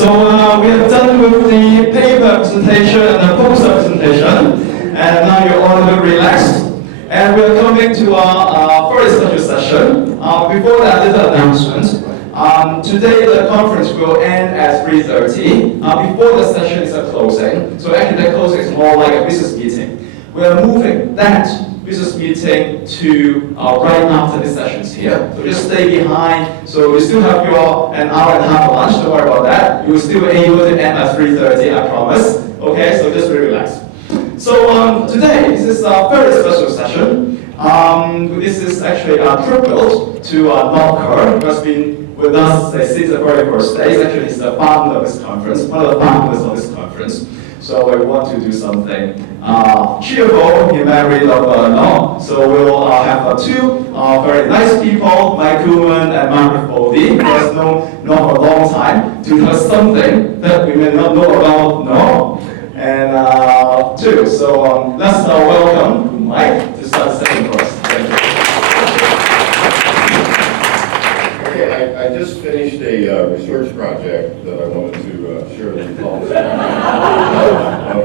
So we are done with the paper presentation and the poster presentation, and now you're all a bit relaxed. And we are coming to our first special session. Before that, little announcement. Today the conference will end at 3:30. Before the session is a closing, so actually the closing is more like a business meeting. We are moving that business meeting to right after the sessions here. So just stay behind. So you still have your an hour and a half of lunch. Don't worry about that. You will still be able to end at 3:30. I promise. Okay, so just relax. So today this is a very special session. This is actually a tribute to Norb Kerr, who has been with us since the very first day. Actually, he's the founder of this conference, one of the founders of this conference. So we want to do something cheerful in memory of Norb. So we'll have two very nice people, Mike Kuhlman and Margaret Foley, who has known Norb for a long time, to tell us something that we may not know about Norb. And two, so let's welcome Mike to start the session for us. Thank you. Okay, I just finished a research project that I wanted to share the results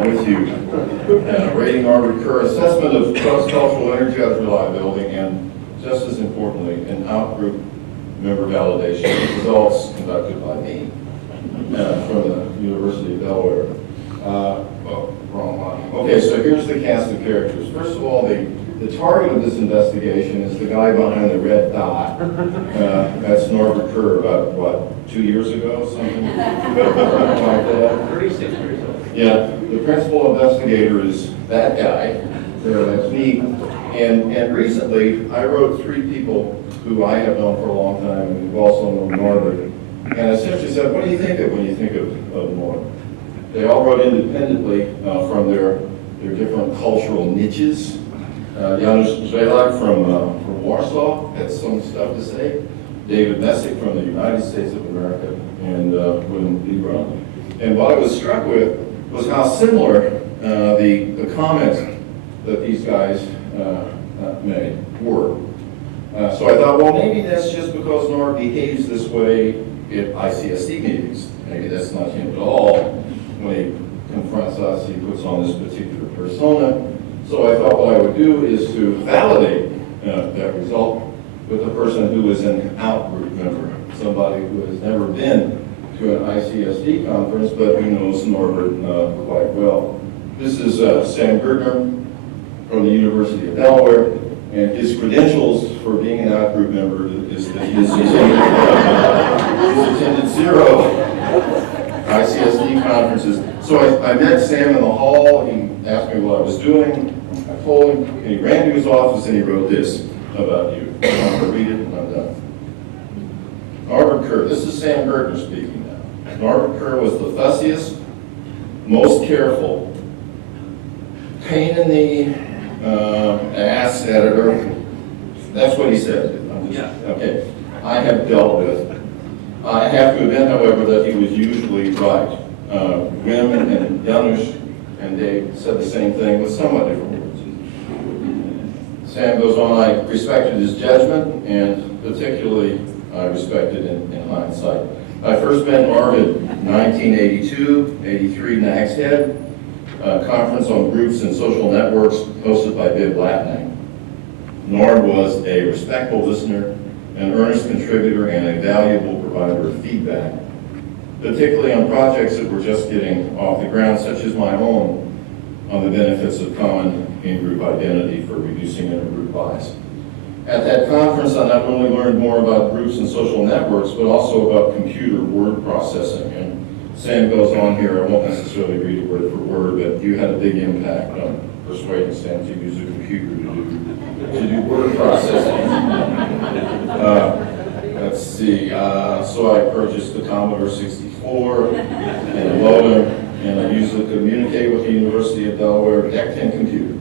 with you. Rating Norb Kerr assessment of cross-cultural energy reliability, and just as importantly, an out-group member validation. Results conducted by me from the University of Delaware. Wrong one. Okay, so here's the cast of characters. First of all, the target of this investigation is the guy behind the red dot. That's Norb Kerr, about, what, 2 years ago, something like that? 36 years old. Yeah, the principal investigator is that guy. There, that's me. And recently, I wrote 3 people who I have known for a long time, and who've also known Norb. And I essentially said, what do you think of when you think of Norb? They all wrote independently from their different cultural niches. Janusz Zvelak from Warsaw had some stuff to say. David Messick from the United States of America, and William Lebron. And what I was struck with was how similar the comments that these guys made were. So I thought, well, maybe that's just because Norb behaves this way at ICSD meetings. Maybe that's not him at all. When he confronts us, he puts on this particular persona. So I thought what I would do is to validate that result with a person who is an out-group member, somebody who has never been to an ICSD conference, but who knows Norb quite well. This is Sam Gertner from the University of Delaware, and his credentials for being an out-group member is that he's attended 0 ICSD conferences. So I met Sam in the hall. He asked me what I was doing. I told him, and he ran to his office and he wrote this about you. I'm going to read it and I'm done. Norb Kerr, this is Sam Gertner speaking now. Norb Kerr was the fussiest, most careful, pain in the ass editor. That's what he said. Okay. I have dealt with. I have to admit, however, that he was usually right. Wim and Janusz and Dave said the same thing with somewhat different words. Sam goes on, I respected his judgment, and particularly I respected in hindsight. I first met Norb in 1982-83 Nags Head, a conference on groups and social networks hosted by Bibb Latney. Norb was a respectful listener, an earnest contributor, and a valuable provider of feedback, particularly on projects that were just getting off the ground, such as my own, on the benefits of common in-group identity for reducing inter-group bias. At that conference, I not only learned more about groups and social networks, but also about computer word processing. And Sam goes on here, I won't necessarily read it word for word, but you had a big impact on persuading Sam to use a computer to do word processing. Let's see, so I purchased the Commodore 64 and a modem, and I used it to communicate with the University of Delaware DEC-10 computer.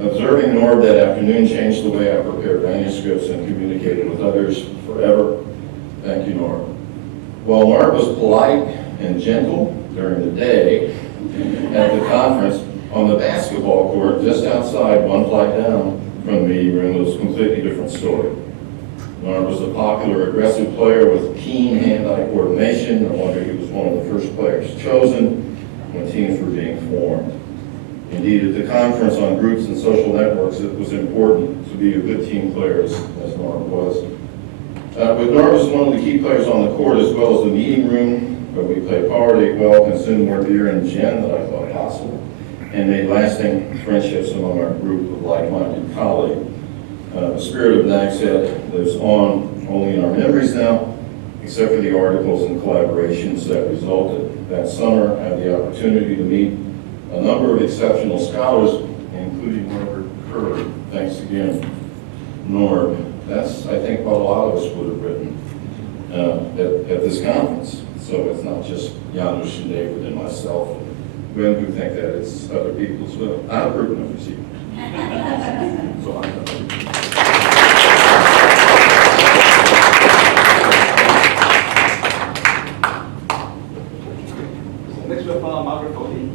Observing Norb that afternoon changed the way I prepared manuscripts and communicated with others forever. Thank you, Norb. While Norb was polite and gentle during the day at the conference, on the basketball court just outside, one flight down from the meeting room, was a completely different story. Norb was a a popular, aggressive player with keen hand-eye coordination. No wonder he was one of the first players chosen when teams were being formed. Indeed, at the conference on groups and social networks, it was important to be a good team player, as Norb was. With Norb as one of the key players on the court, as well as the meeting room, where we played hard, ate well, consumed more beer and gin than I thought possible, and made lasting friendships among our group of like-minded colleagues. The spirit of Nag's Head lives on only in our memories now, except for the articles and collaborations that resulted. That summer, I had the opportunity to meet a number of exceptional scholars, including Robert Kerr. Thanks again, Norb. That's, I think, what a lot of us would have written at this conference. So it's not just Janusz and David and myself, and women who think that, it's other people as well. Not a group of you. So I'm Next we have Margaret Foley.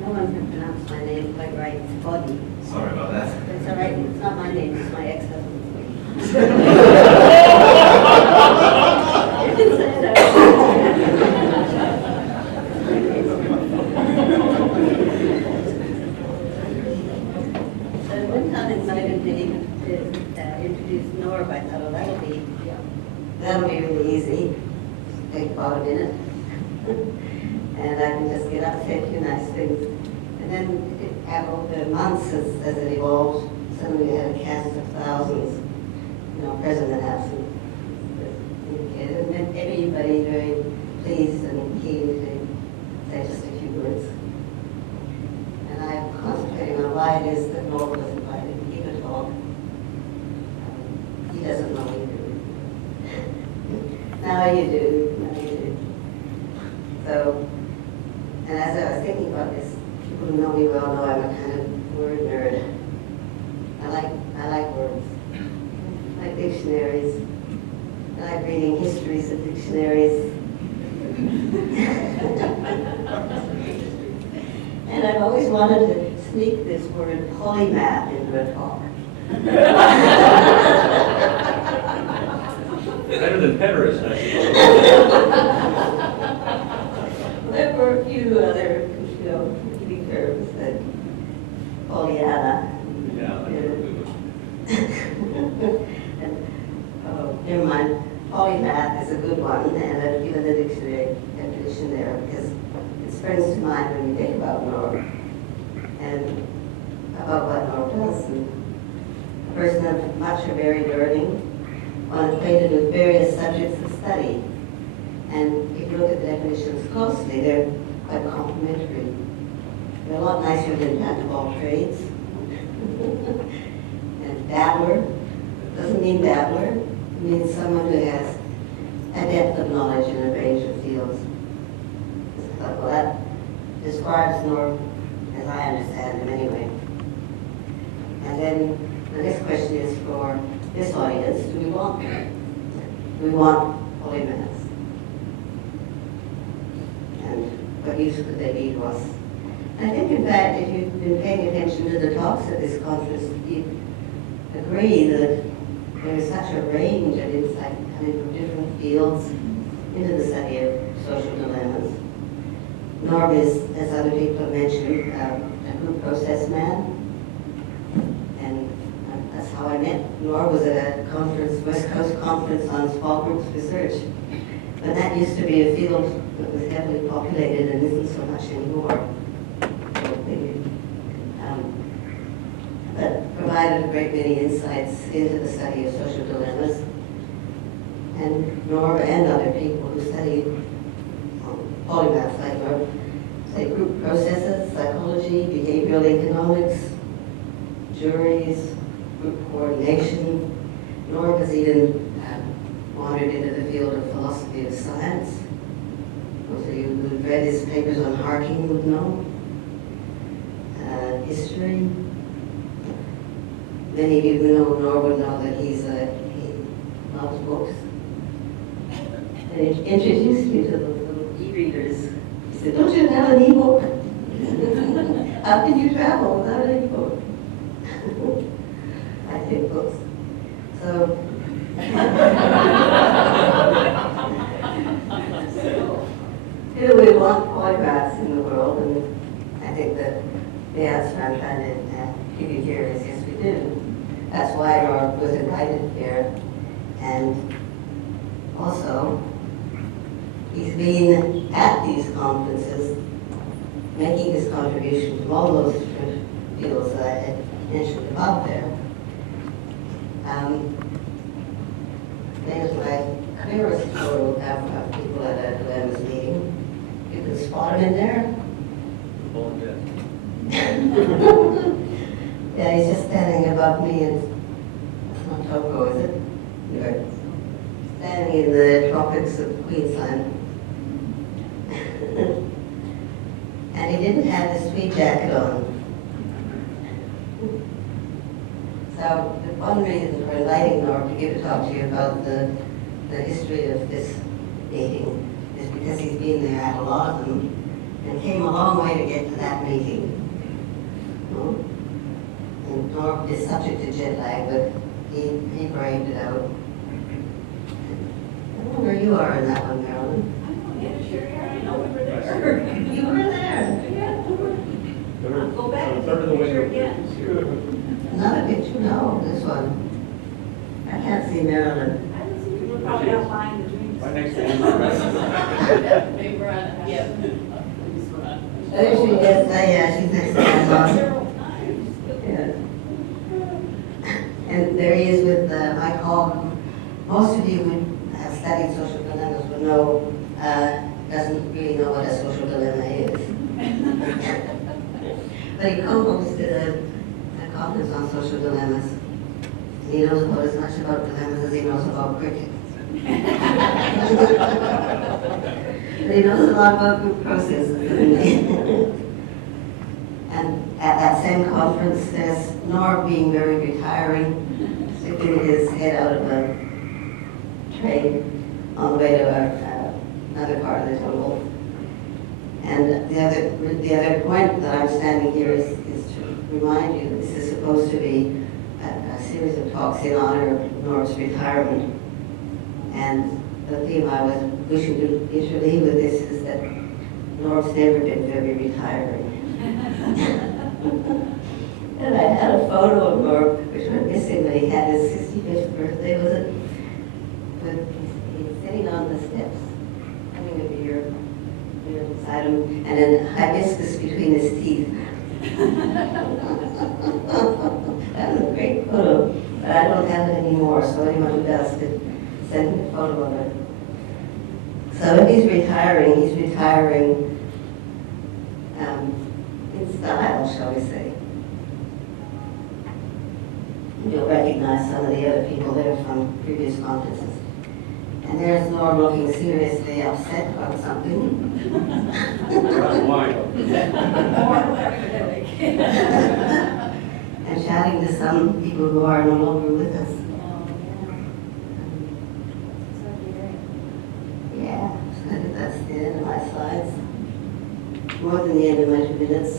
No one can pronounce my name quite right. It's Body. Sorry about that. It's all right. It's not my name. It's my ex-husband's name. You can say that. So when Tom invited me to introduce Norb, I thought, well, that'll be really easy. Take about a minute. And I can just get up and say a few nice things. And then over the months as it evolved, suddenly we had a cast of thousands, President absent, indicated, and then everybody very pleased and keen to say just a few words. And I'm concentrating on why it is that Norb was invited to give a talk. He doesn't know either. Now you do. So, and as I was thinking about this, people who know me well know I'm a kind of word nerd. I like words. I like dictionaries. I like reading histories of dictionaries. And I've always wanted to sneak this word polymath into a talk. Better than Pederast, actually. There were a few other, key terms that Pollyanna. Yeah. And, oh, never mind. Polymath is a good one, and I've given the dictionary definition there because it springs to mind when you think about Norb and about what Norb does. And a person of much or varied learning, one acquainted with various subjects of study. And if you look at the definitions closely, they're quite complementary. They're a lot nicer than jack of all trades. And dabbler doesn't mean dabbler. It means someone who has a depth of knowledge in a range of fields. Well, that describes Norb as I understand him anyway. And then the next question is for this audience, do we want polymaths? And what use could they be to us? I think, in fact, if you've been paying attention to the talks at this conference, you agree that there is such a range of insight coming from different fields into the study of social dilemmas. Norb is, as other people have mentioned, a group process man. And that's how I met. Norb was at a conference, West Coast conference on small groups research. But that used to be a field that was heavily populated and isn't so much anymore. But provided a great many insights into the study of social dilemmas. And Norb and other people who study polymaths like Norb say group processes, psychology, behavioral economics, juries, group coordination. Norb has even wandered into the field of philosophy of science. Most of you who've read his papers on harking would know. History. Many of you who know Norb would know that he loves books. And he introduced me to those little e-readers. He said, don't you have an e-book? How can you travel without an e-book? I take books. So, we want polygraphs in the world, and I think that the answer I'm trying to give you here is yes, we do. That's why Norb was invited here, and also he's been at these conferences making his contribution to all those different fields that I had mentioned above there. There's my clearest photo of people at a Dilemma's meeting. You can spot him in there. Yeah, he's just standing above me, and it's not Togo, is it? You're standing in the tropics of Queensland. And he didn't have his tweed jacket on. So the one reason for inviting Norb to give a talk to you about the history of this meeting is because he's been there at a lot of them and came a long way to get to that meeting. And Norb is subject to jet lag, but he braved it out. I don't know where you are in that one, Marilyn. Yeah, sure, I know we were there. You were there. Go back and Third of the way. picture again. Another picture? No, this one. I can't see Marilyn. I don't see people probably out buying the drinks. Right next to him. Big run. Yeah. There she is. Oh, yeah, she's next to my boss. Several times. Yeah. And there he is with Mike Hall. Most of you would have studied social dilemmas would know, doesn't really know what a social dilemma is. But he co-hosted a conference on social dilemmas. He knows about as much about dilemmas as he knows about cricket. But he knows a lot about group processes, doesn't he? And at that same conference, there's Norb being very retiring, sticking his head out of a train on the way to another part of the tunnel. And the other point that I'm standing here is to remind you that this is supposed to be a series of talks in honor of Norb's retirement. And the theme I was wishing to leave with this is that Norb's never been very retiring. And I had a photo of Norb, which went missing when he had his 65th birthday, was it? He's sitting on the steps, having a beer beside him, and an hibiscus between his teeth. That was a great photo, but I don't have it anymore, so anyone who does could send me a photo of it. So if he's retiring in style, shall we say. You'll recognize some of the other people there from previous conferences. And there's Norb looking seriously upset about something. And chatting to some people who are no longer with us. Yeah, so that's the end of my slides. More than the end of my 2 minutes.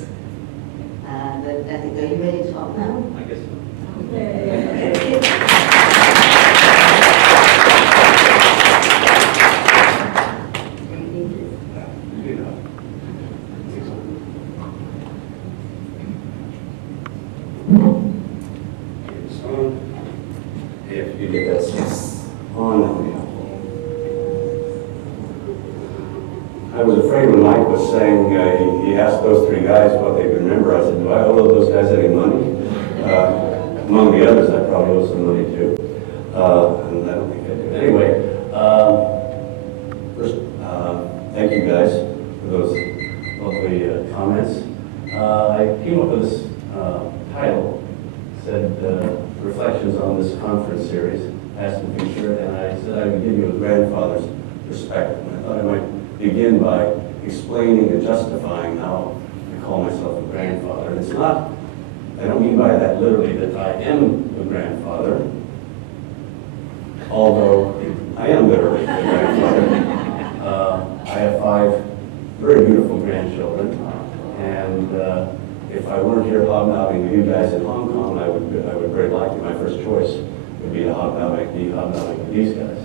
But I think, are you ready to talk now? I guess so. If you get that on, I was afraid when Mike was saying, he asked those 3 guys what they could remember. I said, do I owe those guys any money? Among the others, I probably owe some money too. And I don't think I do. Anyway, first, thank you guys for those lovely comments. I came up with this title, said Reflections on this Conference Series, past and future, and I said I would give you a grandfather's perspective. And I thought I might begin by explaining and justifying how I call myself a grandfather. And it's not, I don't mean by that literally that I am a grandfather, although I am literally a grandfather. I have 5 very beautiful grandchildren. And if I weren't here hobnobbing with you guys in Hong Kong, I would very likely, my first choice would be to hobnobbing with these guys.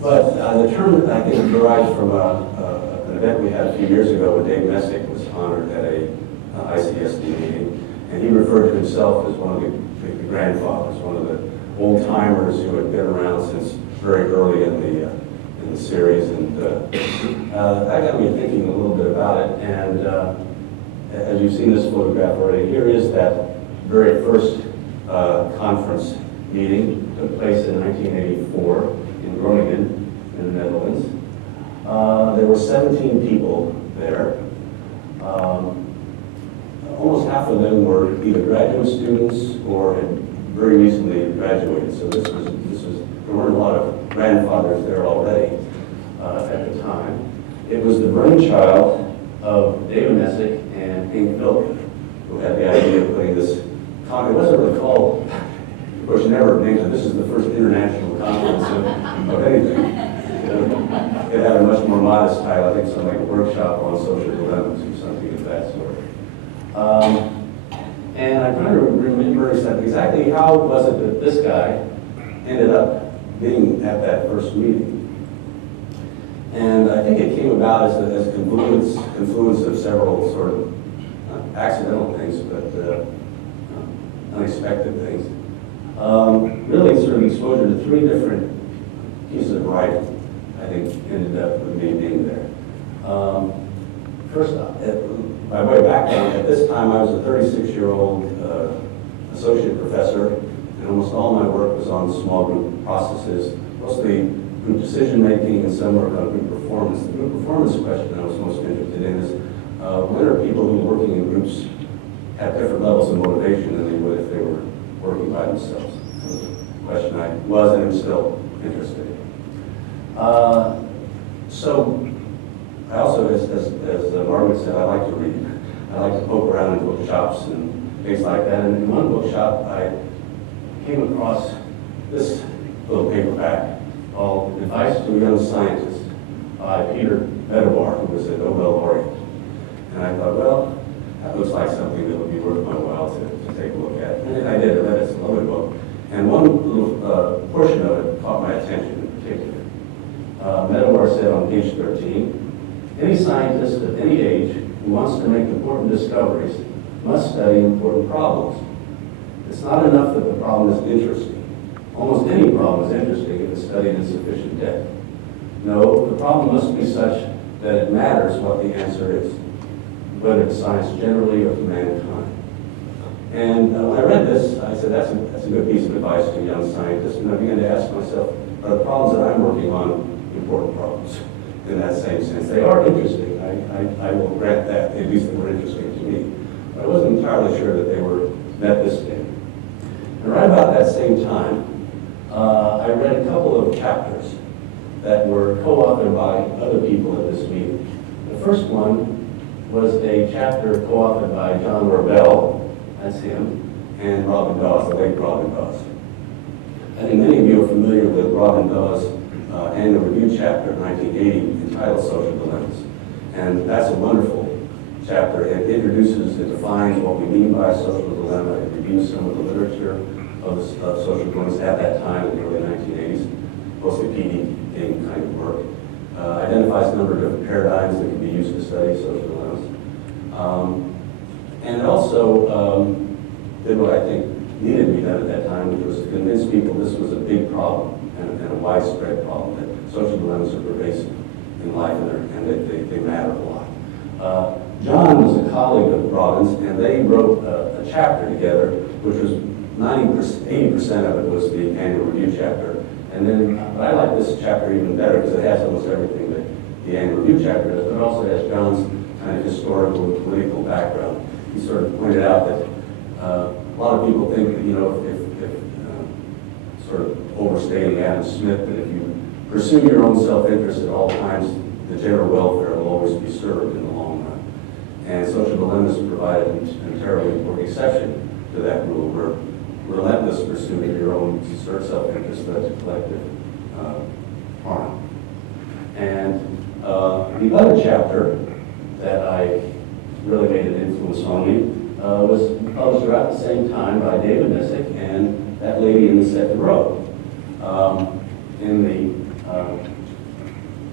But the term, I think, derives from an event we had a few years ago when Dave Messick was honored at a ICSD meeting, and he referred to himself as one of the grandfathers, one of the old timers who had been around since very early in the series, and that got me thinking a little bit about it. And as you've seen this photograph already, here is that very first conference meeting. It took place in 1984 in Groningen, in the Netherlands. There were 17 people there. Almost half of them were either graduate students or had very recently graduated. So there weren't a lot of grandfathers there already at the time. It was the brainchild of David Messick and Hank Philp, who had the idea of putting this conference. It wasn't really called, of course, you never named it. This is the first international conference of anything. It had a much more modest title, I think something like a workshop on social dilemmas or something of that sort. And I'm trying to remember exactly how was it that this guy ended up being at that first meeting. And I think it came about as a confluence of several sort of accidental things, but unexpected things. Really sort of exposure to three different pieces of writing, I think, ended up with me being there. First off, by way of background, at this time I was a 36-year-old associate professor, and almost all my work was on small group processes, mostly group decision-making and some work on group performance. The group performance question I was most interested in is when are people who are working in groups have different levels of motivation than they would if they were working by themselves? That was a question I was and am still interested in. So I also, as Margaret said, I like to read. I like to poke around in bookshops and things like that. And in one bookshop, I came across this little paperback called Advice to a Young Scientist by Peter Medawar, who was a Nobel laureate. And I thought, well, that looks like something that would be worth my while to take a look at. And I did. I read it's a lovely book. And one little portion of it caught my attention in particular. Medawar said on page 13, any scientist at any age who wants to make important discoveries must study important problems. It's not enough that the problem is interesting. Almost any problem is interesting if it's studied in sufficient depth. No, the problem must be such that it matters what the answer is, whether it's science generally or humankind. And when I read this, I said, that's a good piece of advice to a young scientist. And I began to ask myself, are the problems that I'm working on important problems? In that same sense, they are interesting. I will grant that. At least they were interesting to me. But I wasn't entirely sure that they met this standard. And right about that same time, I read a couple of chapters that were co-authored by other people at this meeting. The first one was a chapter co-authored by John Norbell, that's him, and Robin Dawes, the late Robin Dawes. I think many of you are familiar with Robin Dawes' annual review chapter of 1980 entitled Social Dilemmas. And that's a wonderful chapter. It introduces, it defines what we mean by a social dilemma. It reviews some of the literature of social dilemmas at that time in the early 1980s, mostly PD game kind of work. Identifies a number of different paradigms that can be used to study social dilemmas. And it also did what I think needed to be done at that time, which was to convince people this was a big problem and a widespread problem, that social dilemmas are pervasive in life and that they matter a lot. John was a colleague of Robin's, and they wrote a chapter together, which was 80% of it was the annual review chapter. And then, but I like this chapter even better because it has almost everything that the annual review chapter does, but it also has John's kind of historical and political background. He sort of pointed out that a lot of people think that, if sort of overstating Adam Smith, that if you pursue your own self-interest at all times, the general welfare will always be served in the long run. And social dilemmas provided a terribly important exception to that rule, where relentless pursuit of your own self-interest led to collective harm. And The other chapter that I really made an influence on me was published around the same time by David Nissick and that lady in the second row.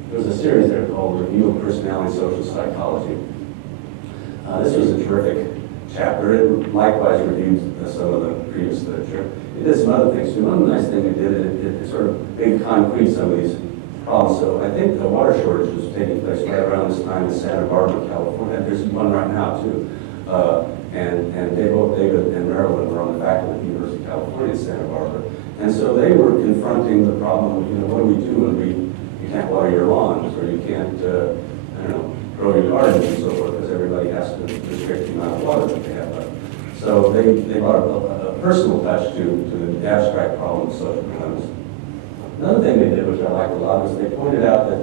There was a series there called Review of Personality and Social Psychology. This was a terrific chapter. It likewise reviewed some of the previous literature. It did some other things too. One nice thing it did, it sort of made concrete some of these problems. So I think the water shortage was taking place right around this time in Santa Barbara, California. There's one right now too. And both David and Marilyn were on the faculty at the University of California in Santa Barbara. And so they were confronting the problem of, what do we do when you can't water your lawns, or you can't, grow your gardens and so forth, because everybody has to restrict the amount of water that they have left. So they brought a personal touch to the abstract problem of social dilemmas. Another thing they did, which I liked a lot, was they pointed out that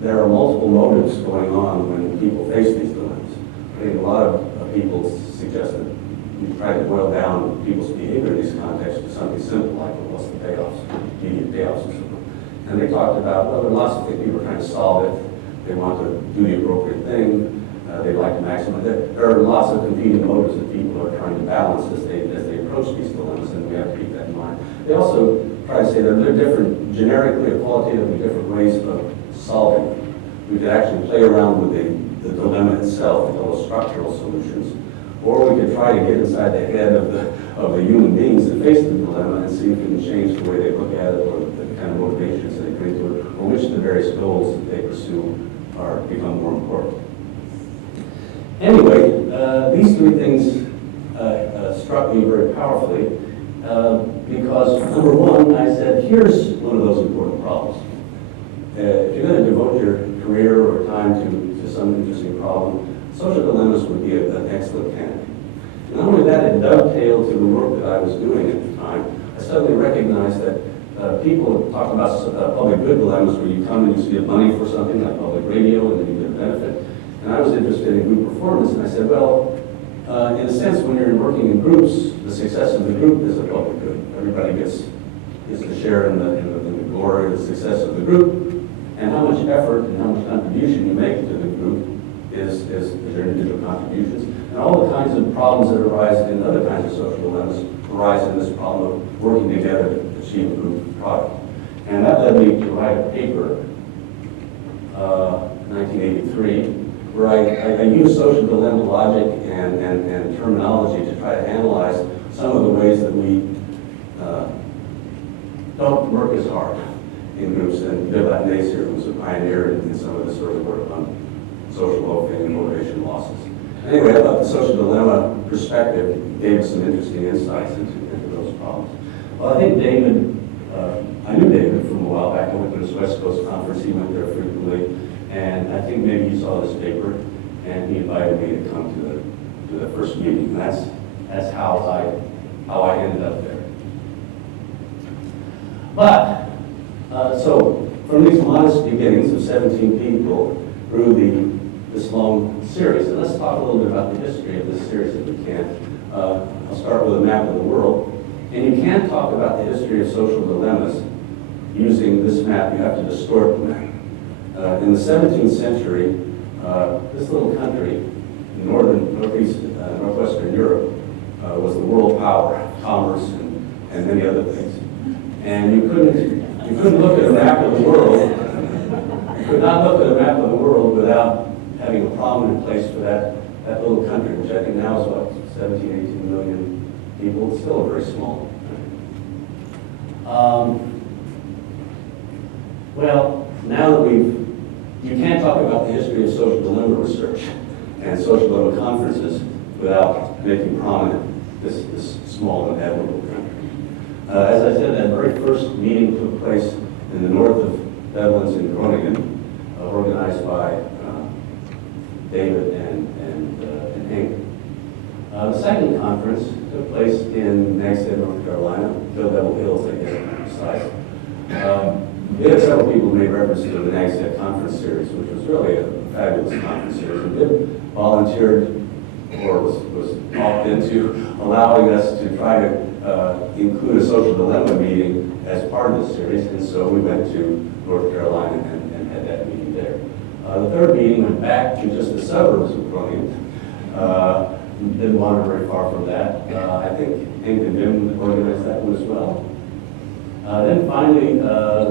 there are multiple motives going on when people face these dilemmas. I think a lot of people suggest that you try to boil down people's behavior in these contexts to something simple, like what's the payoffs, immediate payoffs and so forth. And they talked about, well, there are lots of things people are trying to solve it. They want to do the appropriate thing. They'd like to maximize it. There are lots of competing motives that people are trying to balance as they approach these dilemmas, and we have to keep that in mind. They also try to say that there are different, generically or qualitatively different ways of solving it. We could actually play around with the dilemma itself and those structural solutions, or we could try to get inside the head of the human beings that face the dilemma and see if we can change the way they look at it, or the kind of motivations that they bring to it, or which of the various goals that they pursue become more important. Anyway, these three things struck me very powerfully because, number one, I said, here's one of those important problems. If you're going to devote your career or time to some interesting problem, social dilemmas would be an excellent candidate. Not only that, it dovetailed to the work that I was doing at the time. I suddenly recognized that people talk about public good dilemmas where you come and you get money for something like public radio and then you get a benefit. And I was interested in group performance, and I said, well, in a sense, when you're working in groups, the success of the group is a public good. Everybody gets to share in the glory of the success of the group, and how much effort and how much contribution you make to the group is their individual contributions. And all the kinds of problems that arise in other kinds of social dilemmas arise in this problem of working together to achieve a group product. And that led me to write a paper, 1983, where I use social dilemma logic and terminology to try to analyze some of the ways that we don't work as hard in groups. And Bill Nacier, who was a pioneer in some of this sort of work on social loafing and motivation losses. Anyway, I thought the social dilemma perspective gave us some interesting insights into those problems. Well, I think David, I knew David from a while back. I went to his West Coast conference. He went there frequently. And I think maybe he saw this paper, and he invited me to come to the first meeting. And that's how I ended up there. But so from these modest beginnings of 17 people grew this long series. And let's talk a little bit about the history of this series if we can. I'll start with a map of the world. And you can't talk about the history of social dilemmas using this map. You have to distort the map. In the 17th century, this little country in northwestern Europe was the world power, commerce, and many other things. And you couldn't look at a map of the world. You could not look at a map of the world without having a prominent place for that little country, which I think now is what, 17, 18 million people. It's still a very small country. Well, now that you can't talk about the history of social dilemma research and social dilemma conferences without making prominent this small and admirable country. As I said, that very first meeting took place in the north of Netherlands in Groningen, organized by David and Hank. The second conference took place in Nagshead, North Carolina, Devil Hills, I guess to be precise. We had several people who made reference to the Nagshead conference series, which was really a fabulous conference series. And Bill volunteered or was talked into allowing us to try to include a social dilemma meeting as part of the series. And so we went to North Carolina and had that meeting there. The third meeting went back to just the suburbs of Groningen. Didn't wander very far from that. I think Hank and Jim organized that one as well. Then finally, we got a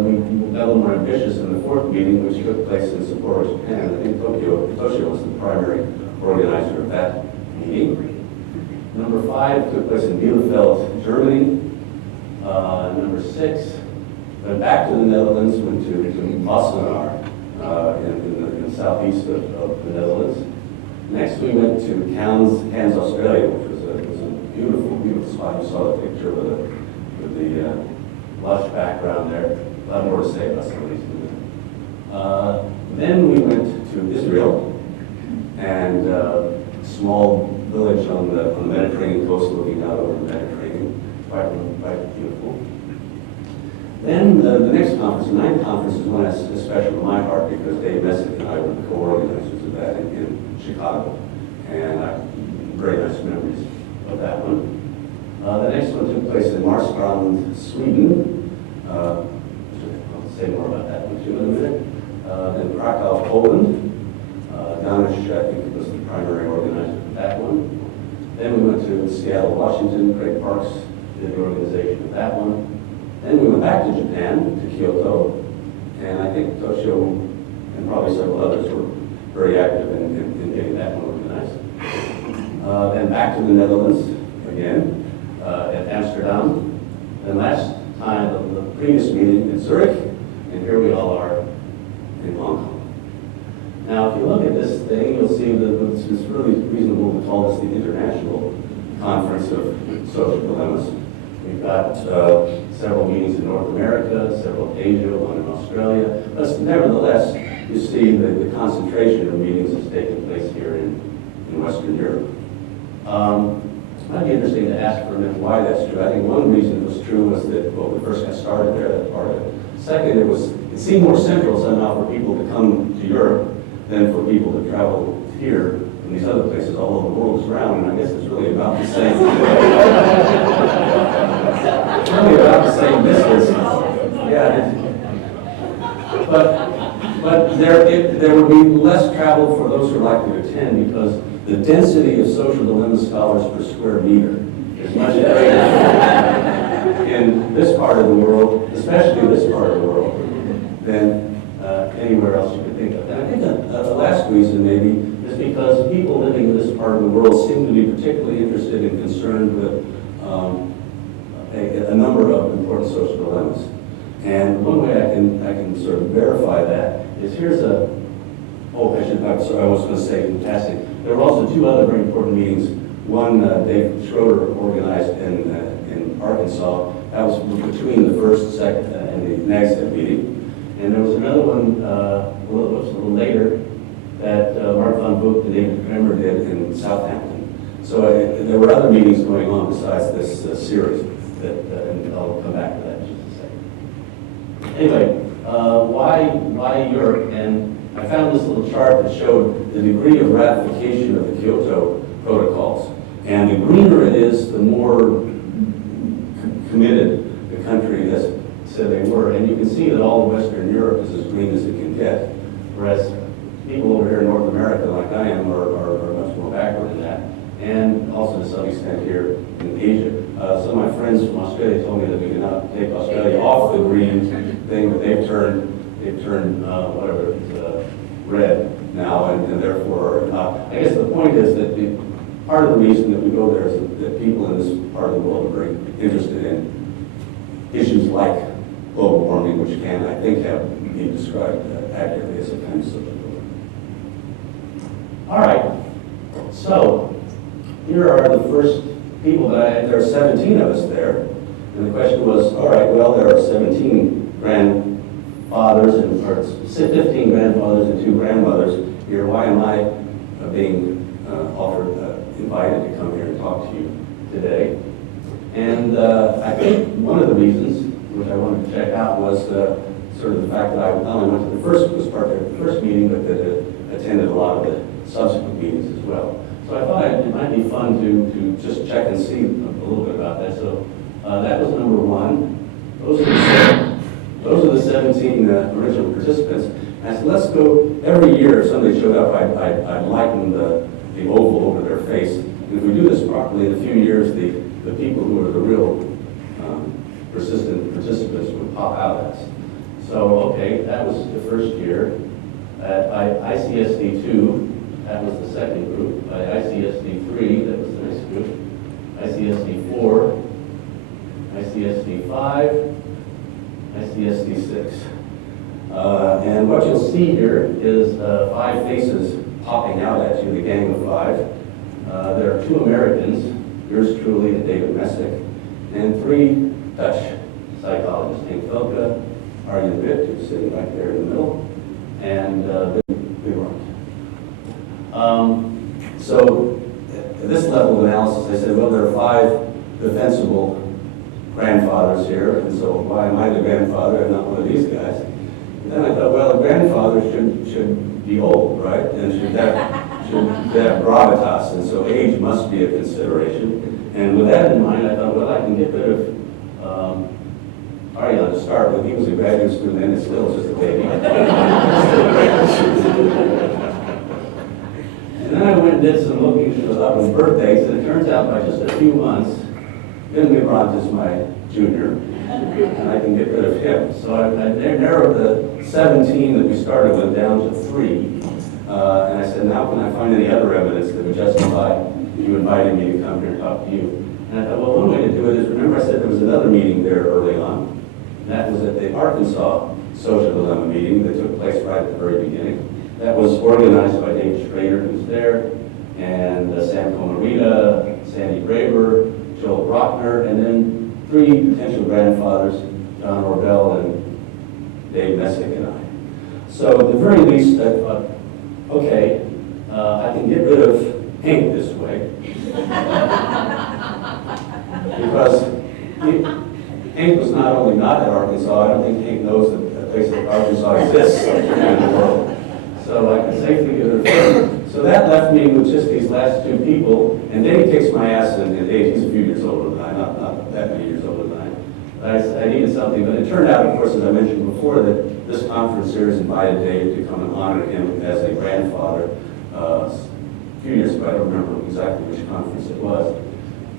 little more ambitious in the fourth meeting, which took place in Sapporo, Japan. I think Toshio was the primary organizer of that meeting. Number 5 took place in Bielefeld, Germany. Number 6 went back to the Netherlands, went to Wassenaar in the southeast of the Netherlands. Next, we went to Cairns, Australia, which was a beautiful, beautiful spot. You saw the picture with the lush background there. A lot more to say about some of these movies. Then we went to Israel, and a small village on the Mediterranean coast looking out over the Mediterranean. Quite beautiful. Then the next conference, the 9th conference, is one that's special to my heart because Dave Messick and I were the co-organizers of that in Chicago. And I have very nice memories of that one. The next one took place in Marstrand, Sweden. I'll say more about that one too in a minute. Then Krakow, Poland. Danish, I think, was the primary organizer of that one. Then we went to Seattle, Washington. Craig Parks did the organization of that one. Then we went back to Japan, to Kyoto. And I think Toshio and probably several others were very active in getting that one organized. Then back to the Netherlands again, at Amsterdam. Then last time, the previous meeting in Zurich, and here we all are in Hong Kong. Now, if you look at this thing, you'll see that it's really reasonable to call this the International Conference of Social Dilemmas. We've got several meetings in North America, several in Asia, one in Australia. But nevertheless, you see the concentration of meetings is taking place here in Western Europe. It might be interesting to ask for a minute why that's true. I think one reason it was true was that, well, we first got started there, that's part of it. Second, it seemed more central somehow for people to come to Europe than for people to travel here in these other places, although the world is round, and I guess it's really about the same. It's really about the same distance. Yeah. But there would be less travel for those who are likely to attend because the density of social dilemma scholars per square meter is much greater in this part of the world, especially this part of the world, than anywhere else you could think of. And I think the last reason maybe is because people living in this part of the world seem to be particularly interested and concerned with a number of important social dilemmas. And one way I can sort of verify that is here's I was going to say in passing, there were also 2 other very important meetings. One Dave Schroeder organized in Arkansas. That was between the first, second, and the next meeting. And there was another one a little later that Mark von Vogt and David Kremer did in Southampton. So there were other meetings going on besides this series, and I'll come back to that in just a second. Anyway, why Europe? And I found this little chart that showed the degree of ratification of the Kyoto protocols. And the greener it is, the more committed the country has said they were. And you can see that all of Western Europe is as green as it can get, whereas people over here in North America, like I am, are much more backward in that. And also to some extent here in Asia. Some of my friends from Australia told me that we cannot take Australia off the green thing, but they've turned whatever it's red now, and therefore, I guess the point is that part of the reason that we go there is that people in this part of the world are very interested in issues like global warming, which can, I think, be described accurately as a kind of social dilemma. All right, so here are the first people there are 17 of us there, and the question was, all right, well, there are 17 grandfathers, or 15 grandfathers and 2 grandmothers here. Why am I being invited to come here and talk to you today? And I think one of the reasons, which I wanted to check out, was sort of the fact that I not only went to was part of the first meeting, but that attended a lot of the subsequent meetings as well. So I thought it might be fun to just check and see a little bit about that. So that was number 1. Those are the 17 original participants. I said, let's go, every year if somebody showed up, I'd lighten the oval over their face. And if we do this properly, in a few years, the people who are the real persistent participants would pop out at us. So, okay, that was the first year. At ICSD2, that was the second group. By ICSD3, that was the next group. ICSD4, ICSD5, ICSD6. And what you'll see here is 5 faces popping out at you, the gang of 5. There are 2 Americans, yours truly and David Messick, and 3 Dutch psychologists, Henk Vilke, Arjen Witt, who's sitting right there in the middle, and we weren't. So at this level of analysis, I said, well, there are 5 defensible grandfathers here, and so why am I the grandfather and not one of these guys? And then I thought, well, a grandfather should be old, right? And should have gravitas, and so age must be a consideration. And with that in mind, I thought, well, I can get rid of Arjan to start with. He was a graduate student and still just a baby. And then I went and did some looking up his birthdays, and it turns out by just a few months, Ben Mibrant is my junior, and I can get rid of him. So I narrowed the 17 that we started with down to 3. And I said, now can I find any other evidence that would justify you inviting me to come here and talk to you? And I thought, well, one way to do it is, remember I said there was another meeting there early on, and that was at the Arkansas Social Dilemma meeting that took place right at the very beginning. That was organized by David Schrader, who's there, and Sam Comarita, Sandy Graber, Joel Brockner, and then 3 potential grandfathers, John Orbell and Dave Messick and I. So at the very least, I thought, okay, I can get rid of Hank this way. Because Hank was not only not at Arkansas, I don't think Hank knows that a place like Arkansas exists in the world. So I can safely get rid of him. So that left me with just these last 2 people, and Dave kicks my ass in age. He's a few years older than I, not that many years older than I. I needed something, but it turned out, of course, as I mentioned before, that this conference series invited Dave to come and honor him as a grandfather a few years ago. I don't remember exactly which conference it was.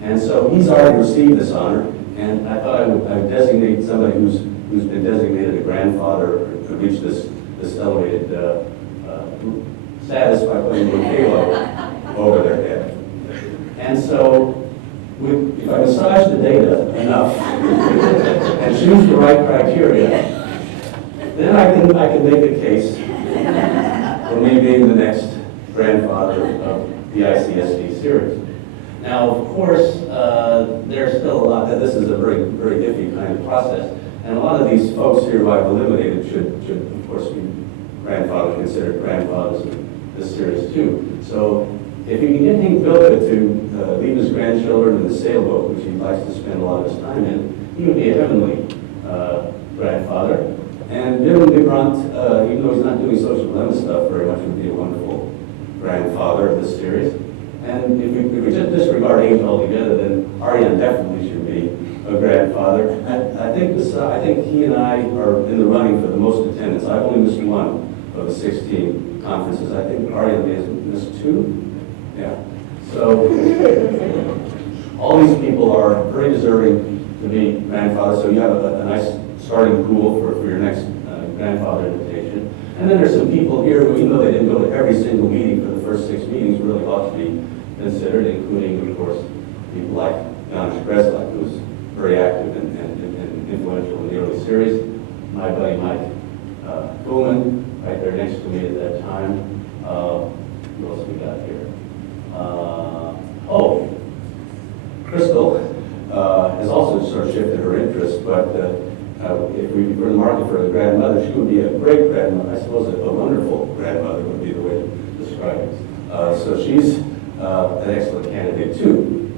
And so he's already received this honor, and I thought I would designate somebody who's been designated a grandfather to reach this elevated status by putting a halo over their head. And so, if I massage the data enough and choose the right criteria, then I can make a case for me being the next grandfather of the ICSD series. Now, of course, there's still a lot that this is a very, very iffy kind of process, and a lot of these folks here who I've eliminated should of course, be considered grandfathers in this series too. So if you can get Hank Vilke to leave his grandchildren in the sailboat, which he likes to spend a lot of his time in, he would be a heavenly grandfather. And Dylan Mibrant, even though he's not doing social dilemma stuff very much, would be a wonderful grandfather of this series. And if we just disregard age altogether, then Arjan definitely should be a grandfather. I think he and I are in the running for the most attendance. I've only missed 1 of the 16 conferences. I think Arjan may have missed 2. Yeah. So all these people are very deserving to be grandfathers. So you have a nice starting pool for your next grandfather invitation. And then there's some people here who, even though they didn't go to every single meeting for the first 6 meetings, really ought to be considered, including, of course, people like Janusz Breslak, who's very active and influential in the early series. My buddy Mike Pullman, right there next to me at that time. Who else we got here? Crystal has also sort of shifted her interest, but if we were in the market for a grandmother, she would be a great grandmother. I suppose a wonderful grandmother would be the way to describe it. So she's an excellent candidate too.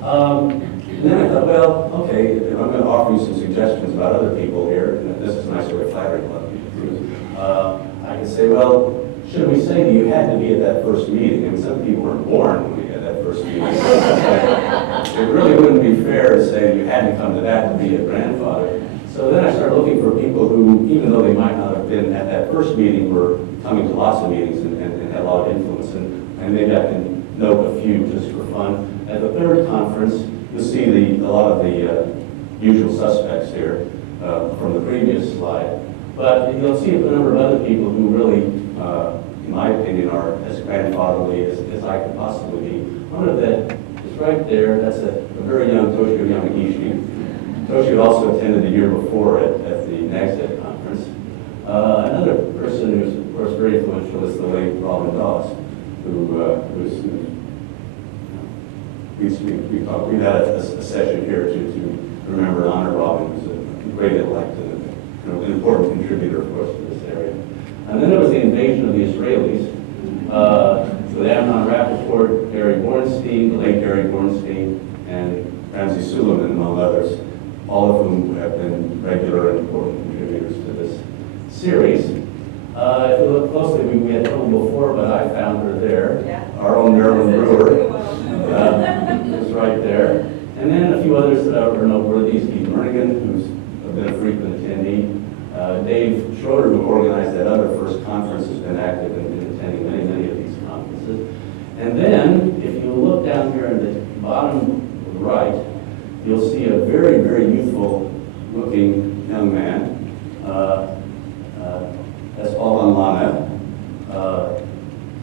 And then I thought, well, okay, if I'm going to offer you some suggestions about other people here, and this is a nice way of flattering a lot of people too, I can say, well, should we say that you had to be at that first meeting? I mean, some people weren't born when we had that first meeting. It really wouldn't be fair to say you had to come to that to be a grandfather. So then I started looking for people who, even though they might not have have been at that first meeting were coming to lots of meetings and had a lot of influence. And maybe I can note a few just for fun. At the third conference, you'll see a lot of the usual suspects here from the previous slide. But you'll see a number of other people who really, in my opinion, are as grandfatherly as I could possibly be. One of that is right there. That's a very young Toshio Yamagishi. Toshio also attended the year before at the NAGSTED conference. Another person who's, of course, very influential is the late Robin Dawes, we've had a session here to remember and honor Robin, who's a great intellect and an important contributor, of course, to this area. And then there was the invasion of the Israelis, with Amnon Rappaport, Gary Bornstein, the late Gary Bornstein, and Ramsey Suleiman, among others, all of whom have been regular and important contributors to this series. If you look closely, we had told before, but I found her there. Yeah. Our own Marilyn Brewer is right there. And then a few others that are noteworthy. Steve Mernigan, who's been a frequent attendee. Dave Schroeder, who organized that other first conference, has been active and been attending many of these conferences. And then, if you look down here at the bottom right, you'll see a very, very youthful looking young man. That's Paul Anlana.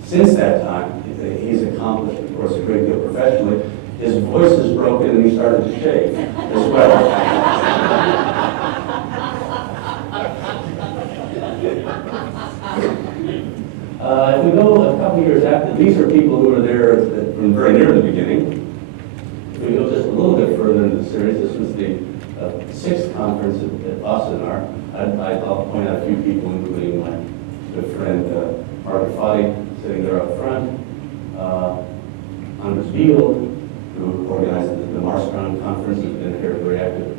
Since that time, he's accomplished, of course, a great deal professionally. His voice is broken and he started to shave as well. If we go a couple years after, these are people who were there from very near the beginning. If we go just a little bit further into the series, this was the sixth conference at Wassenaar. I'll point out a few people, including my good friend Margaret Foddy, sitting there up front. Anders Biel, who organized the Marstrand conference, has been here very active.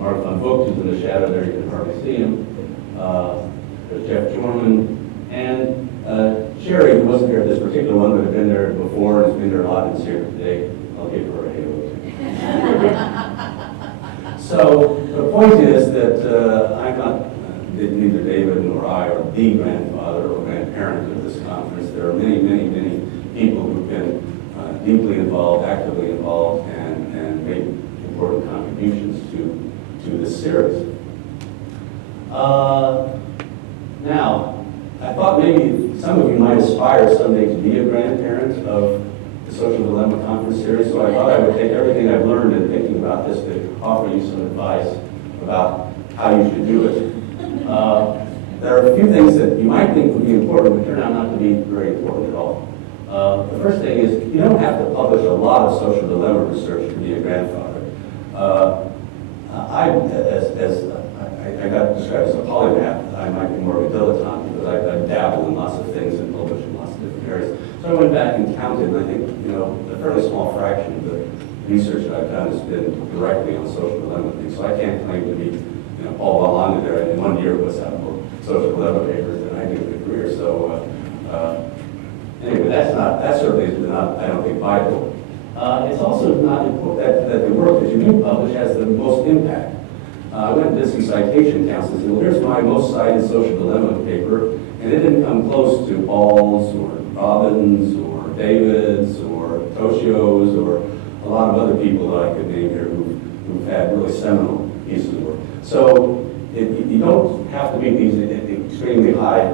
Mark van Vogt, who's in the shadow there, you can hardly see him. There's Jeff Jorman, and Sherry, who wasn't here at this particular one, but had been there before and has been there a lot and is here today. I'll give her a halo too. So the point is that I'm not neither David nor I are the grandfather or grandparent of this conference. There are many people who've been deeply involved, actively involved, and made important contributions to this series. Now, I thought maybe some of you might aspire someday to be a grandparent of the Social Dilemma Conference Series, so I thought I would take everything I've learned in thinking about this to offer you some advice about how you should do it. There are a few things that you might think would be important, but turn out not to be very important at all. The first thing is, you don't have to publish a lot of social dilemma research to be a grandfather. I got described as a polymath. I might be more of a dilettante because I dabble in lots of things and publish in lots of different areas. So I went back and counted, and I think, a fairly small fraction of the research that I've done has been directly on social dilemma things. So I can't claim to be, all along there. In 1 year puts out more social dilemma papers than I do in a career. So anyway, that certainly is not, I don't think, vital. It's also not important that the work that you do publish has the most impact. I went and did some citation counts and said, well, here's my most cited social dilemma paper, and it didn't come close to Paul's or Robin's or David's or Toshio's or a lot of other people that I could name here who've had really seminal pieces of work. So you don't have to meet these extremely high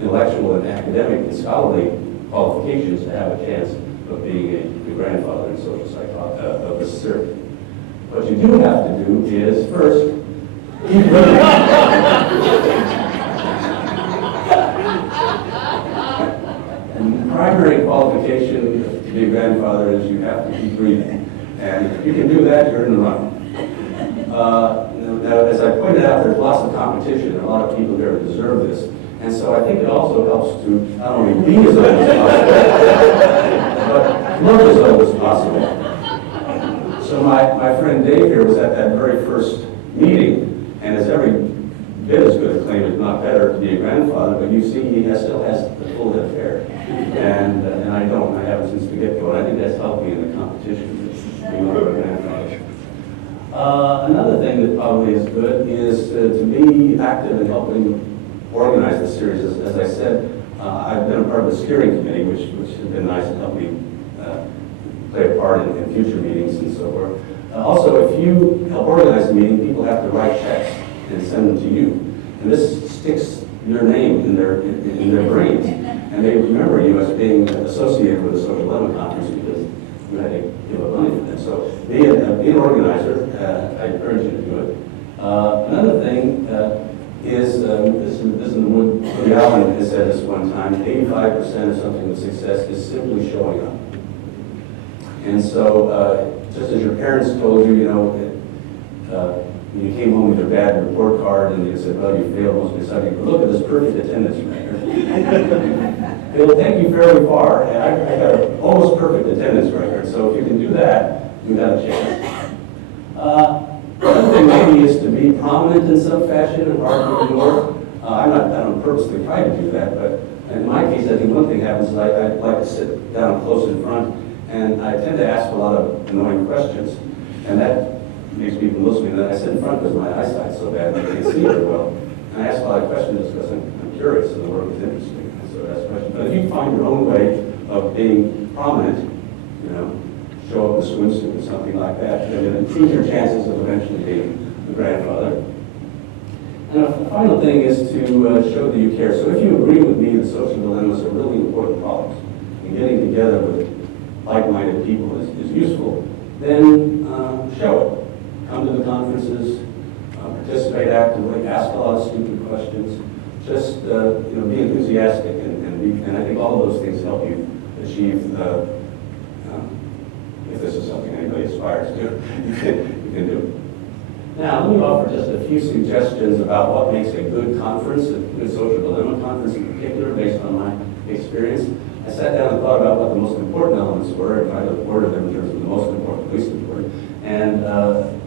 intellectual and academic and scholarly qualifications to have a chance of being a grandfather in social psychology of this series. What you do have to do is, first, keep living. And the primary qualification to be a grandfather is you have to keep breathing. And if you can do that, you're in the run. Now, as I pointed out, there's lots of competition, and a lot of people here deserve this. And so I think it also helps to not only be as old as possible, but look as old as possible. So my friend Dave here was at that very first meeting, and is every bit as good a claim, if not better, to be a grandfather, but you see he still has the full head of hair. And I don't, I haven't since the get-go, and I think that's helped me in the competition. Another thing that probably is good is to be active in helping organize this series. As I said, I've been a part of the steering committee, which has been nice to help me play a part in future meetings and so forth. Also, if you help organize a meeting, people have to write checks and send them to you. And this sticks your name in their brains. And they remember you as being associated with the Social Dilemma Conference because you had to give up money for them. So be an organizer. I encourage you to do it. Another thing is, this is Woody Allen has said this one time, 85% of something with success is simply showing up. And so, just as your parents told you, when you came home with your bad report card and they said, well, you failed most of your subject, but look at this perfect attendance record. It'll take you fairly far, and I got an almost perfect attendance record, so if you can do that, you've got a chance. Another thing maybe is to be prominent in some fashion and hard to ignore. I don't purposely try to do that, but in my case, I think one thing happens is I like to sit down close in front, and I tend to ask a lot of annoying questions, and that makes people listen to me. And I sit in front because my eyesight's so bad I can't see very well. And I ask a lot of questions because I'm curious and the work is interesting, and so I ask questions. But if you find your own way of being prominent, show up in a swimsuit or something like that, then it improves your chances of eventually being the grandfather. And the final thing is to show that you care. So if you agree with me that social dilemmas are really important problems, and getting together with like-minded people is useful, then show it. Come to the conferences, participate actively, ask a lot of stupid questions, just be enthusiastic, and I think all of those things help you achieve, if this is something anybody aspires to, you can do it. Now, let me offer just a few suggestions about what makes a good conference, a good social dilemma conference in particular, based on my experience. I sat down and thought about what the most important elements were, and tried to order them in terms of the most important, least important. And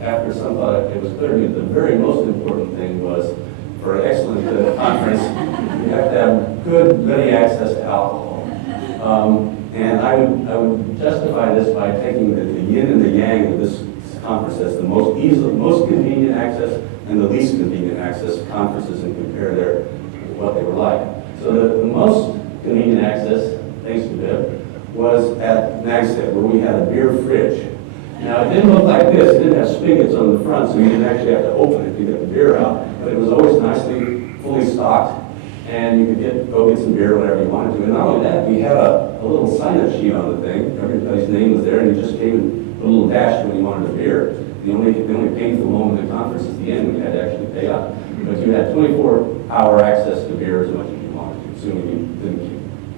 after some thought, it was clear to me that the very most important thing was, for an excellent conference, you have to have good, ready access to alcohol. And I would justify this by taking the yin and the yang of this conference as the most convenient access and the least convenient access conferences and compare what they were like. So the most convenient access, thanks to Viv, was at NAGSED, where we had a beer fridge. Now, it didn't look like this. It didn't have spigots on the front, so you didn't actually have to open it to get the beer out. But it was always nicely, fully stocked, and you could go get some beer, whatever you wanted to. And not only that, we had a little sign-up sheet on the thing. Everybody's name was there, and you just came and put a little dash when you wanted a beer. The only painful moment of the conference is the end when you had to actually pay up. But you had 24-hour access to beer as much as you wanted to, assuming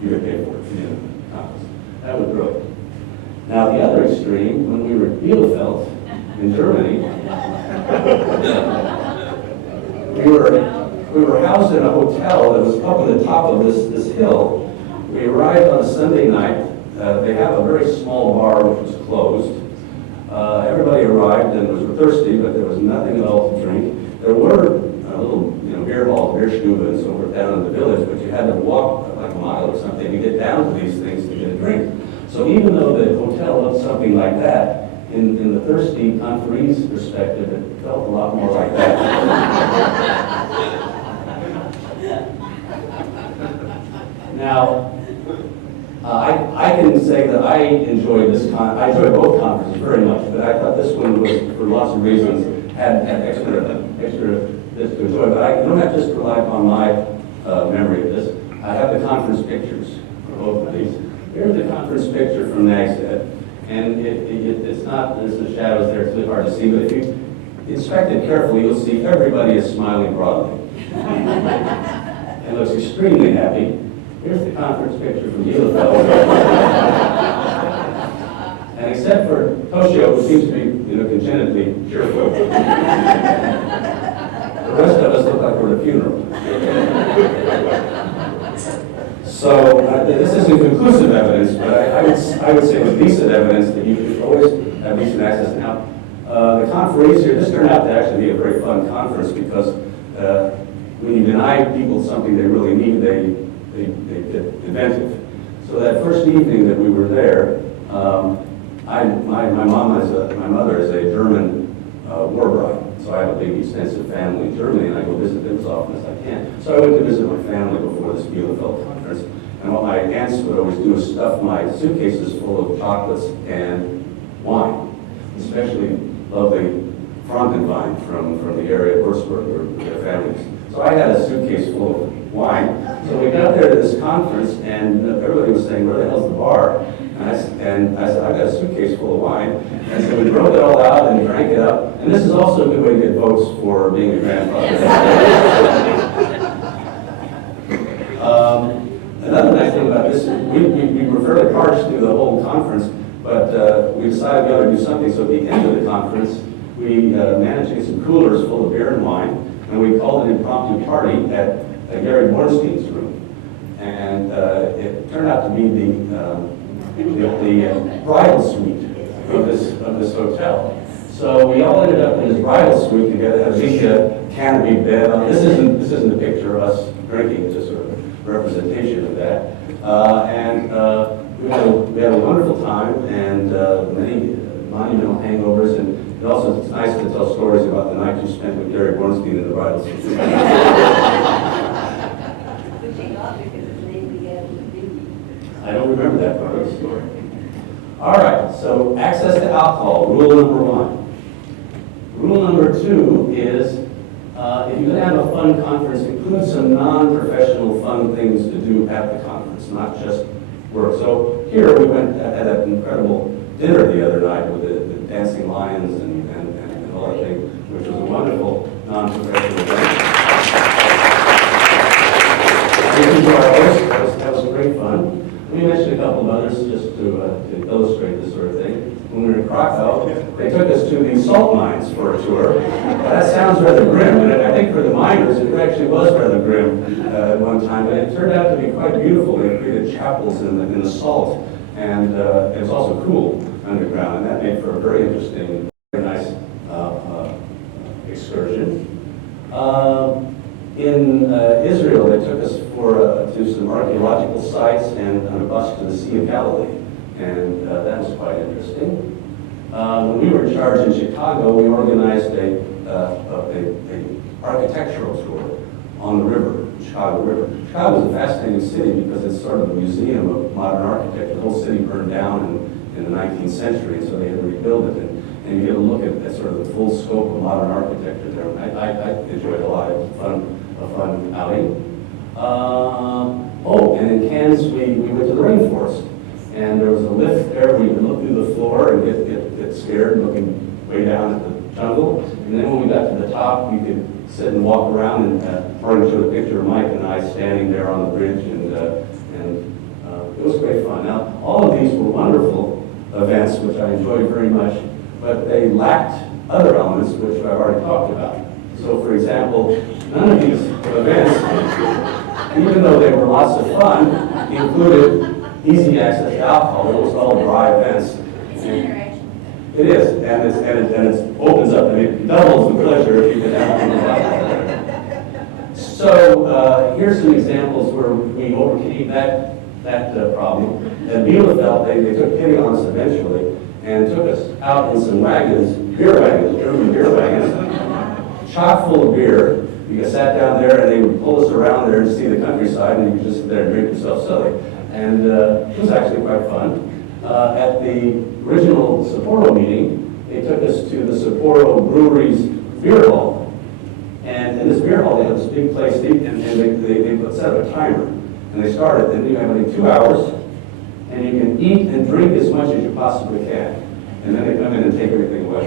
you could pay for it at the end of the conference. That was brilliant. Now, the other extreme, when we were at Bielefeld in Germany, we were housed in a hotel that was up on the top of this hill. We arrived on a Sunday night. They have a very small bar which was closed. Everybody arrived and was thirsty, but there was nothing at all to drink. There were little beer halls, beer stube and so forth down in the village, but you had to walk like a mile or something to get down to these things to get a drink. So even though the hotel looked something like that, in the thirsty conferee's perspective, it felt a lot more like that. Now, I can say that I enjoyed I enjoyed both conferences very much, but I thought this one was, for lots of reasons, had extra this to enjoy. But I don't have to just rely upon my memory of this. I have the conference pictures for both of these. Here's the conference picture from NAGSED, and it's not, there's the shadows there, it's really hard to see, but if you inspect it carefully, you'll see everybody is smiling broadly. And looks extremely happy. Here's the conference picture from Bielefeld. And except for Toshio, who seems to be, congenitally cheerful, the rest of us look like we're at a funeral. So this isn't conclusive evidence, but I would say with decent evidence that you should always have decent access. Now, the conferees here, this turned out to actually be a very fun conference because when you deny people something they really need, they get inventive. So that first evening that we were there, my mother is a German war bride. So I have a big extensive family in Germany, and I go visit them as often as I can. So I went to visit my family before this Bielefeld conference, and what my aunts would always do is stuff my suitcases full of chocolates and wine, especially lovely Frankenwein from the area of Würzburg, where their families. So I had a suitcase full of wine. So we got there to this conference, and everybody was saying, "Where the hell's the bar?" And I said, "I've got a suitcase full of wine." And so we broke it all out and drank it up. And this is also a good way to get votes for being a grandfather. Another nice thing about this, we were fairly harsh through the whole conference, but we decided we ought to do something. So at the end of the conference, we managed to get some coolers full of beer and wine, and we called an impromptu party at Gary Bornstein's room. And it turned out to be the bridal suite of this hotel. So we all ended up in this bridal suite together, had a big canopy bed. This isn't a picture of us drinking, it's just sort of a representation of that. We had a wonderful time and many monumental hangovers, and it also it's nice to tell stories about the night you spent with Gary Bornstein in the bridal suite. Which he got because his name began with B. I don't remember that part of the story. All right, so access to alcohol, rule number 1. Rule number 2 is if you're going to have a fun conference, include some non-professional fun things to do at the conference, not just work. So here we went at an incredible dinner the other night with the dancing lions and all that thing, which was a wonderful non-professional event. That was great fun. We mentioned a couple of others just to illustrate this sort of thing. When we were in Krakow, they took us to the salt mines for a tour. That sounds rather grim, and I think for the miners it actually was rather grim at one time, but it turned out to be quite beautiful. They created chapels in the salt, and it was also cool underground, and that made for a very interesting, very nice excursion. In Israel, they took us to some archaeological sites and on a bus to the Sea of Galilee, and that was quite interesting. When we were in charge in Chicago, we organized a architectural tour on the river, Chicago River. Chicago is a fascinating city because it's sort of a museum of modern architecture. The whole city burned down in the 19th century, so they had to rebuild it. And you get a look at sort of the full scope of modern architecture there. I enjoyed a lot. It was a fun outing. And in Cannes, we went to the rainforest. And there was a lift there where you could look through the floor and get scared looking way down at the jungle. And then when we got to the top, you could sit and walk around, and Marty showed a picture of Mike and I standing there on the bridge, and it was great fun. Now, all of these were wonderful events, which I enjoyed very much, but they lacked other elements, which I've already talked about. So, for example, none of these events, even though they were lots of fun, included easy access to alcohol. It was all dry events. It's an interaction. It is, and it opens up, and it doubles the pleasure if you can have it. So here's some examples where we overcame that problem. At Bielefeld, they took pity on us eventually and took us out in some wagons, beer wagons, German beer wagons, chock full of beer. You sat down there, and they would pull us around there and see the countryside, and you could just sit there and drink yourself silly. And it was actually quite fun. At the original Sapporo meeting, they took us to the Sapporo Brewery's beer hall. And in this beer hall, they had this big place to eat, and they set up a timer. And they started, and you have like 2 hours, and you can eat and drink as much as you possibly can. And then they come in and take everything away.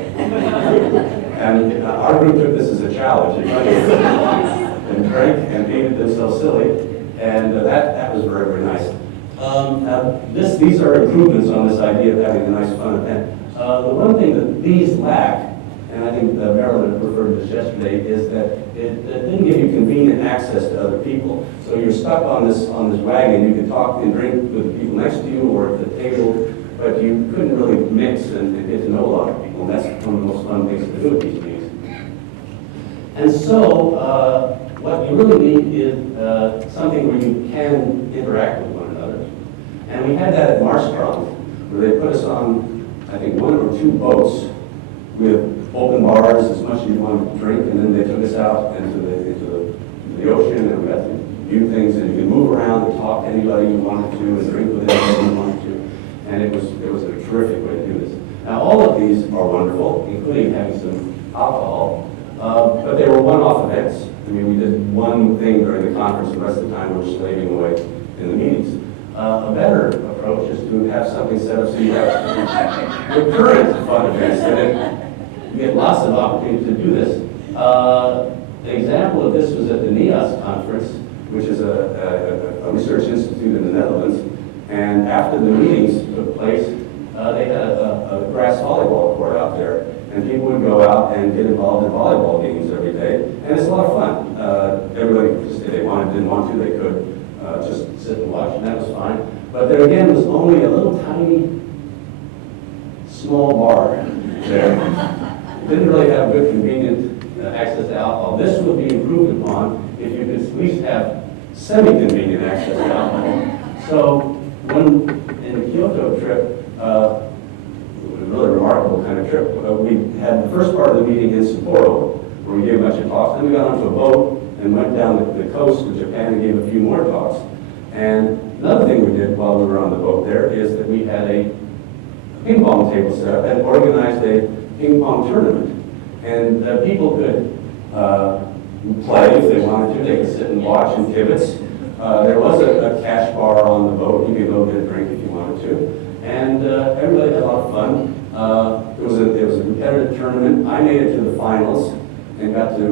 And our group took this as a challenge. And drank and ate themselves silly. And that was very, very nice. These are improvements on this idea of having a nice fun event. The one thing that these lack, and I think Marilyn referred to this yesterday, is that it didn't give you convenient access to other people. So you're stuck on this wagon. You could talk and drink with the people next to you or at the table, but you couldn't really mix and get to know a lot of people. And that's one of the most fun things to do at these meetings. And so what you really need is something where you can interact with one another. And we had that at Marstrand, where they put us on, I think, 1 or 2 boats with open bars as much as you wanted to drink, and then they took us out into the ocean, and we got to view things, and you could move around and talk to anybody you wanted to, and drink with anybody you wanted to, and it was a terrific way to do this. Now, all of these are wonderful, including having some alcohol, but they were one-off events. I mean, we did one thing during the conference, the rest of the time we were slaving away in the meetings. A better approach is to have something set up so you have recurrent fun events, and then you get lots of opportunities to do this. The example of this was at the NIAS conference, which is a research institute in the Netherlands, and after the meetings took place, they had a grass volleyball court out there, and people would go out and get involved in volleyball games every day, and it's a lot of fun. Everybody, if they wanted, didn't want to, they could just sit and watch, and that was fine. But there again was only a little tiny, small bar there. Didn't really have good, convenient access to alcohol. This would be improved upon if you could at least have semi-convenient access to alcohol. So when in the Kyoto trip, it was a really remarkable kind of trip. We had the first part of the meeting in Sapporo, where we gave a bunch of talks. Then we got onto a boat and went down the coast of Japan and gave a few more talks. And another thing we did while we were on the boat there is that we had a ping pong table set up and organized a ping pong tournament. And people could play if they wanted to. They could sit and watch in pivots. There was a cash bar on the boat. You could go get a drink if you wanted to. And everybody had a lot of fun. It was a competitive tournament. I made it to the finals and got to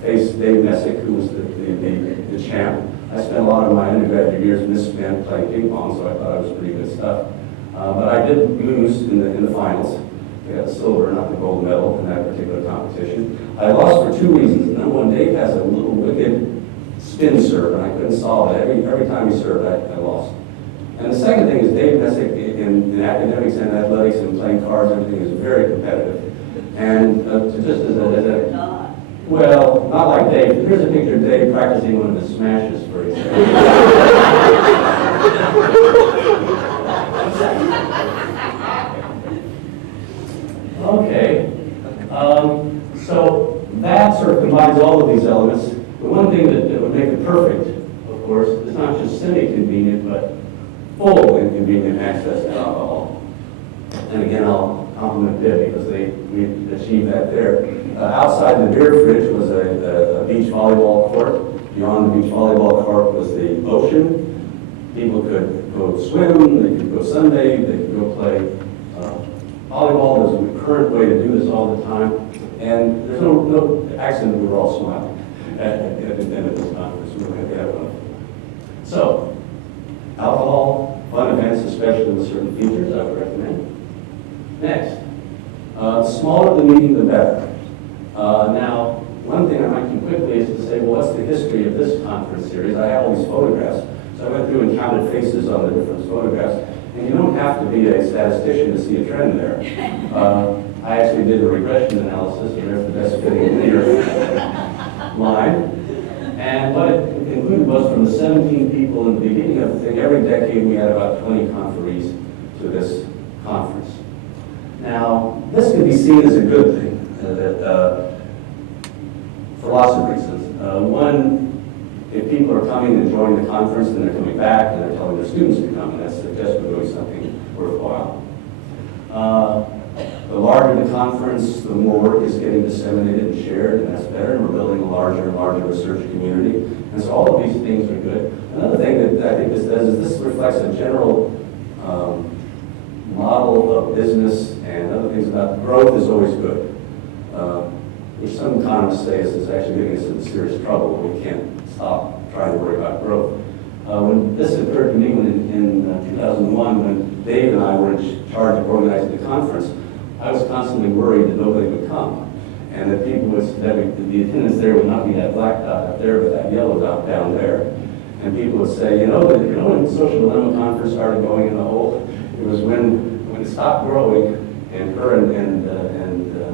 face Dave Messick, who was the champ. I spent a lot of my undergraduate years misspent playing ping pong, so I thought it was pretty good stuff. But I did lose in the finals. I got the silver, not the gold medal in that particular competition. I lost for two reasons. Number one, Dave has a little wicked spin serve, and I couldn't solve it. Every time he served, I lost. And the second thing is Dave Messick in academics and athletics and playing cards, everything is very competitive. And just as a well, not like Dave. Here's a picture of Dave practicing one of his smashes, for example. Okay. So that sort of combines all of these elements. The one thing that would make it perfect, of course, is not just semi-convenient, but full and convenient access to alcohol. And again, I'll compliment Pitt because we achieved that there. Outside the beer fridge was a beach volleyball court. Beyond the beach volleyball court was the ocean. People could go swim, they could go sunbathe, they could go play volleyball. There's a current way to do this all the time. And there's no accident, we were all smiling at the end of this conference. We were going to have fun. So, alcohol, fun events, especially with certain features, I would recommend. Next, the smaller the meeting, the better. Now, one thing I might do quickly is to say, well, what's the history of this conference series? I have all these photographs, so I went through and counted faces on the different photographs, and you don't have to be a statistician to see a trend there. I actually did a regression analysis, and there's the best fitting linear line. And what it concluded was from the 17 people in the beginning of the thing, every decade we had about 20 conferees to this conference. Now, this can be seen as a good thing, for lots of reasons. One, if people are coming and joining the conference and they're coming back and they're telling their students to come, and that suggests we're doing something worthwhile. The larger the conference, the more work is getting disseminated and shared, and that's better, and we're building a larger and larger research community. And so all of these things are good. Another thing that I think this does is this reflects a general model of business and other things about growth is always good. Which some economists say is actually getting us into serious trouble. We can't stop trying to worry about growth. When this occurred to me in 2001, when Dave and I were in charge of organizing the conference, I was constantly worried that nobody would come, and that people would, that the attendance there would not be that black dot up there, but that yellow dot down there. And people would say, when the Social Dilemma conference started going in the hole, it was when it stopped growing, and Kerr and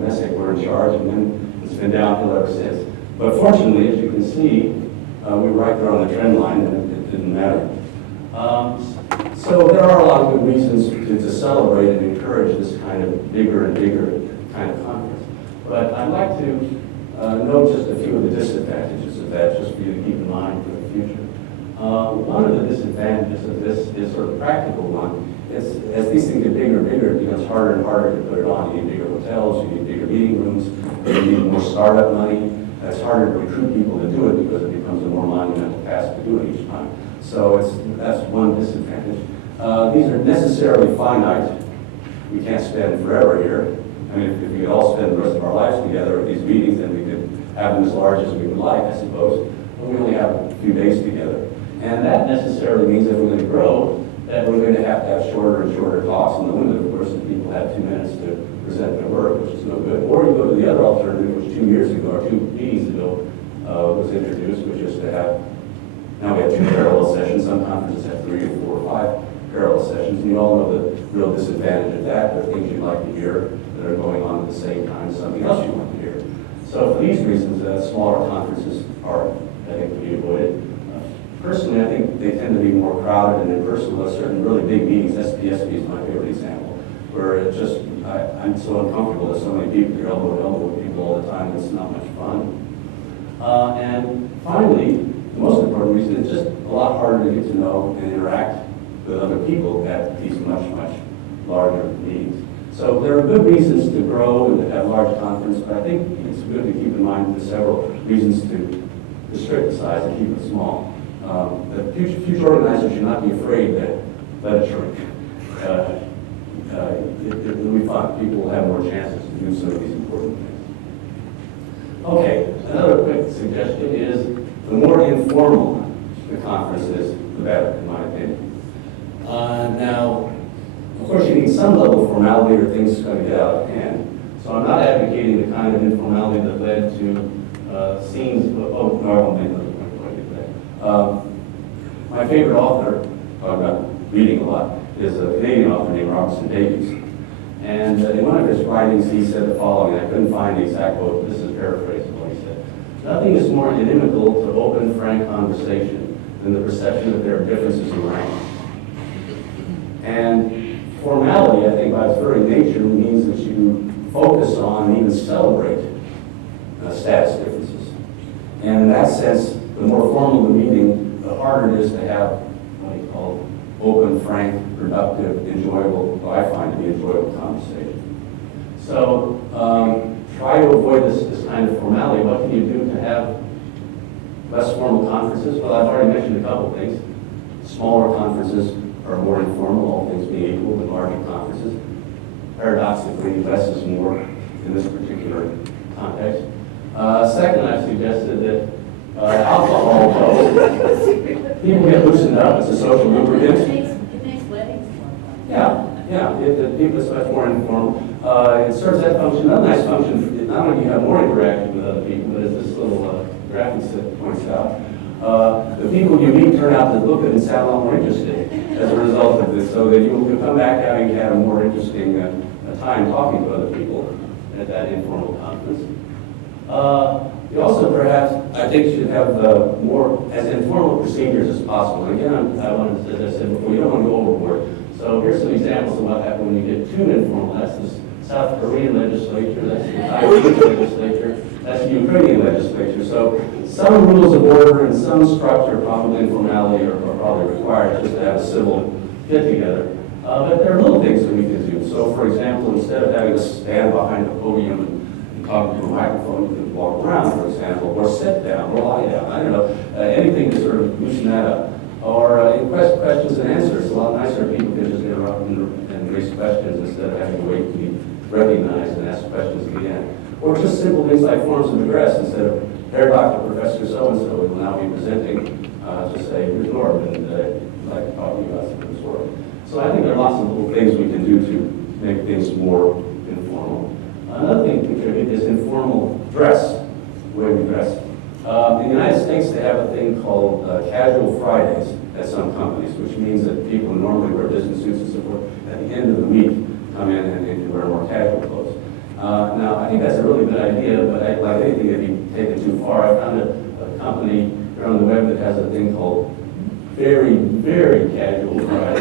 Messick were in charge, and then it's been downhill ever since. But fortunately, as you can see, we were right there on the trend line, and it didn't matter. So there are a lot of good reasons to celebrate and encourage this kind of bigger and bigger kind of conference. But I'd like to note just a few of the disadvantages of that, just for you to keep in mind for the future. One of the disadvantages of this is sort of a practical one. As these things get bigger and bigger, it becomes harder and harder to put it on. You need bigger hotels, you need bigger meeting rooms, you need more startup money. It's harder to recruit people to do it because it becomes a more monumental task to do it each time. So that's one disadvantage. These are necessarily finite. We can't spend forever here. I mean, if we could all spend the rest of our lives together at these meetings, then we could have them as large as we would like, I suppose. But we only have a few days together. And that necessarily means if we're going to grow, that we're going to have shorter and shorter talks. And the limit, of course, is people have 2 minutes to present their work, which is no good. Or you go to the other alternative, which 2 years ago, or 2 meetings ago, was introduced, which is to have, now we have 2 parallel sessions. Some conferences have 3 or 4 or 5 parallel sessions. And you all know the real disadvantage of that. There are things you'd like to hear that are going on at the same time as something else you want to hear. So for these reasons, smaller conferences are, I think, to be avoided. Personally, I think they tend to be more crowded and impersonal. Certain really big meetings, SPSB is my favorite example, where it just, I'm so uncomfortable with so many people, you're elbow to elbow with people all the time, it's not much fun. And finally, the most important reason, it's just a lot harder to get to know and interact with other people at these much, much larger meetings. So there are good reasons to grow and to have large conferences, but I think it's good to keep in mind the several reasons to restrict the size and keep it small. The future organizers should not be afraid that let it shrink. It will be fun. People will have more chances to do some of these important things. Okay, another quick suggestion is the more informal the conference is, the better, in my opinion. Now, of course, you need some level of formality or things going to get out of hand. So I'm not advocating the kind of informality that led to scenes. Oh, no, I won't make another point before I get there. My favorite author, talking about reading a lot, is a Canadian author named Robertson Davies. And in one of his writings, he said the following. I couldn't find the exact quote. This is paraphrasing what he said. Nothing is more inimical to open, frank conversation than the perception that there are differences in rank. And formality, I think, by its very nature, means that you focus on and even celebrate status differences. And in that sense, the more formal the meeting, the harder it is to have what he called open, frank, productive, enjoyable, what I find to be enjoyable conversation. So try to avoid this kind of formality. What can you do to have less formal conferences? Well, I've already mentioned a couple things. Smaller conferences are more informal, all things being equal, than larger conferences. Paradoxically, less is more in this particular context. Second, I've suggested that alcohol, people get loosened up. It's a social lubricant. It makes weddings more fun. Yeah. It's much more informal. It serves that function. Another nice function, not only do you have more interaction with other people, but as this little graphic set points out, the people you meet turn out to look and sound a lot more interesting as a result of this, so that you'll come back having had a more interesting time talking to other people at that informal conference. You also perhaps, I think, should have more as informal procedures as possible. And again, I wanted to, as I said before, you don't want to go overboard. So here's some examples of what happens when you get too informal. That's the South Korean legislature, that's the Taiwanese legislature, that's the Ukrainian legislature. So some rules of order and some structure, probably informality, are probably required just to have a civil get-together. But there are little things that we can do. So for example, instead of having to stand behind a podium and talk to a microphone, you can walk around, for example, or sit down, or lie down. I don't know, anything to sort of loosen that up. Or questions and answers. A lot nicer if people can just interrupt and raise questions instead of having to wait to be recognized and ask questions again. Or just simple things like forms of address. Instead of, Herr Dr. Professor so-and-so will now be presenting, just say, here's Norb, and I'd like to talk to you about some of this work. So I think there are lots of little things we can do to make things more informal. Another thing to contribute is informal dress, the way we dress. In the United States, they have a thing called Casual Fridays at some companies, which means that people who normally wear business suits and so forth, at the end of the week, come in and wear more casual clothes. Now, I think that's a really good idea, but like anything, if you take it too far, I found a company on the web that has a thing called Very, Very Casual Fridays.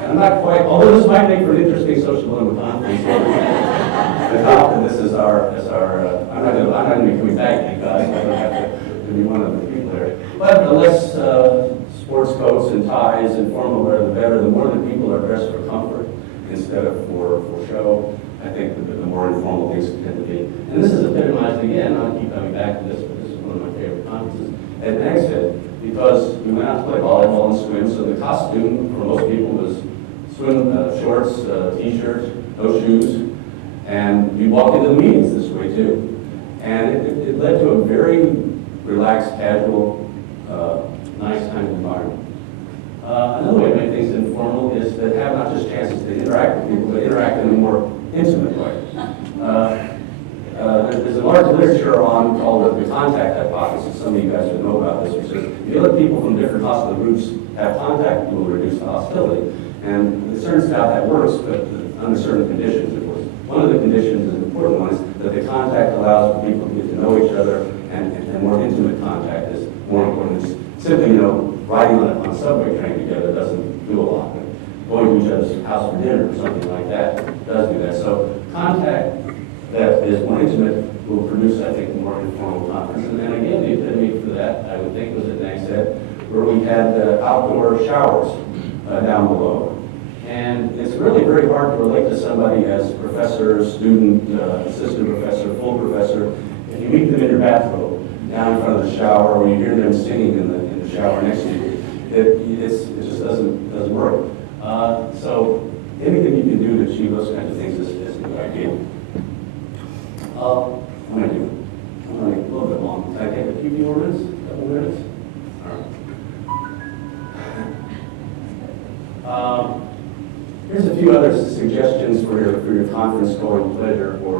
I'm not quite, although this might make for an interesting social dilemma conference. The top, and this is our I'm not going to be coming back because I don't have to be one of the people there. But the less sports coats and ties and formal wear, the better. The more that people are dressed for comfort instead of for show, I think the more informal things tend to be. And this is epitomized again, I'll keep coming back to this, but this is one of my favorite conferences, at NAGSED, because we went out to play volleyball and swim, so the costume for most people was swim shorts, t-shirt, no shoes, and we walked into the meetings this way too. And it led to a very relaxed, casual, nice kind of environment. Another way to make things informal is to have not just chances to interact with people, but interact in a more intimate way. There's a large literature called the contact hypothesis. Some of you guys would know about this, which is if you let people from different hostile groups have contact, you will reduce the hostility. And it turns out that works, but under certain conditions it works. One of the conditions, an important one, is that the contact allows for people to get to know each other, and more intimate contact is more important. It's simply, riding on a subway train together doesn't do a lot. Going to each other's house for dinner or something like that does do that. So contact that is more intimate will produce, I think, a more informal conference. And then again, the epitome for that, I would think, was at NAGSED, where we had outdoor showers down below. And it's really very hard to relate to somebody as professor, student, assistant professor, full professor, if you meet them in your bathrobe down in front of the shower, or you hear them singing in the shower next to you. It just doesn't work. So anything you can do to achieve those kinds of things is a good idea. I'm going to a little bit long. Can I take a few more minutes? A couple minutes? All right. Here's a few other suggestions for your conference going pleasure or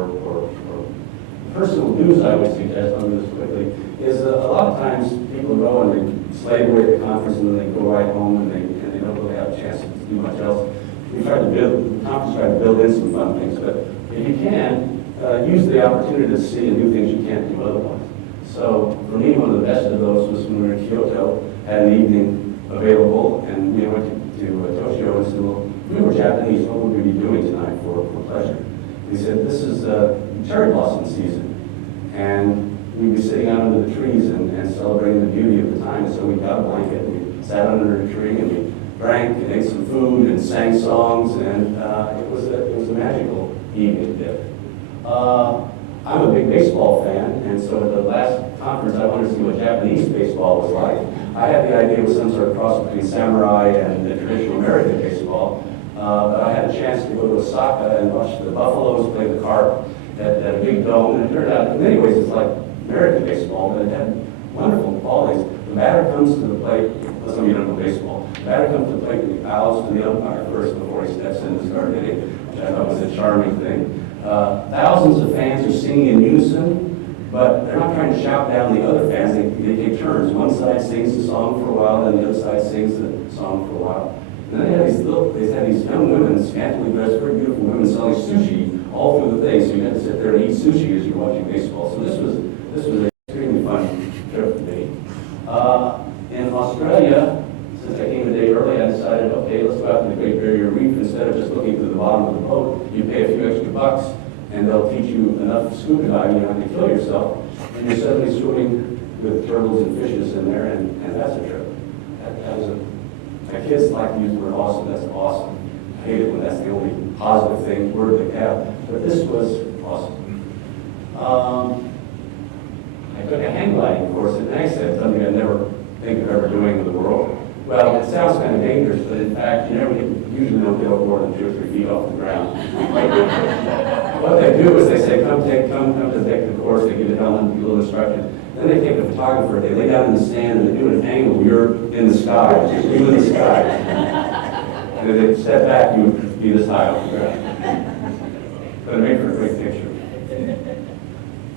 personal news. I would suggest, I'll do this quickly, is a lot of times people go and they slave away at the conference and then they go right home and they don't really have a chance to do much else. The conference tried to build in some fun things, but if you can, use the opportunity to see and do things you can't do otherwise. So for me, one of the best of those was when we were in Kyoto, had an evening available, and we went to Toshio and said, well, we were Japanese, what would we be doing tonight for pleasure? He said, this is cherry blossom season, and we'd be sitting out under the trees and celebrating the beauty of the time. And so we got a blanket, and we sat under a tree, and we drank and ate some food and sang songs, and it was a magical evening there. I'm a big baseball fan, and so at the last conference I wanted to see what Japanese baseball was like. I had the idea it was some sort of cross between samurai and the traditional American baseball, but I had a chance to go to Osaka and watch the Buffaloes play the Carp at a big dome, and it turned out in many ways it's like American baseball, but it had wonderful qualities. The batter comes to the plate, well, some of you don't know baseball, the batter comes to the plate and he bows to the umpire first before he steps in to start hitting, which I thought was a charming thing. Thousands of fans are singing in unison, but they're not trying to shout down the other fans. They take turns. One side sings the song for a while, then the other side sings the song for a while. And then they had these young women, scantily dressed, very beautiful women selling sushi all through the day. So you had to sit there and eat sushi as you're watching baseball. So this was an extremely fun trip for me. In Australia, since I came a day early, I decided, okay, let's go out to the Great Barrier Reef. Instead of just looking through the bottom of the boat, you pay a few extra bucks, and they'll teach you enough scuba diving, you don't have to kill yourself, and you're suddenly swimming with turtles and fishes in there, and that's a trip. My kids like to use the word awesome. That's awesome. I hate it when that's the only positive word they have, but this was awesome. I took a hang gliding course at NAGSED, something I never think of ever doing in the world. Well, it sounds kind of dangerous, but in fact, you usually don't get more than 2 or 3 feet off the ground. What they do is they say, come to take the course, they give you a helmet, a little instruction. Then they take a photographer, they lay down in the sand, and they do an angle, you're in the sky, you in the sky. And if they step back, you would be this high off the ground. But it made for a great picture.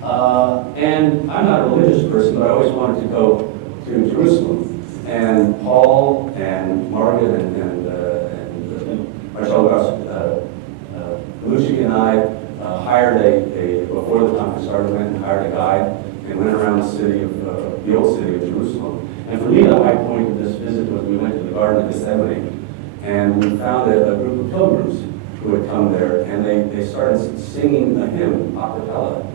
And I'm not a religious person, but I always wanted to go to Jerusalem. And Paul and Margaret and Lucy and I hired before the conference started, went and hired a guide and went around the old city of Jerusalem. And for me, the high point of this visit was we went to the Garden of Gethsemane. And we found a group of pilgrims who had come there, and they started singing a hymn, a cappella.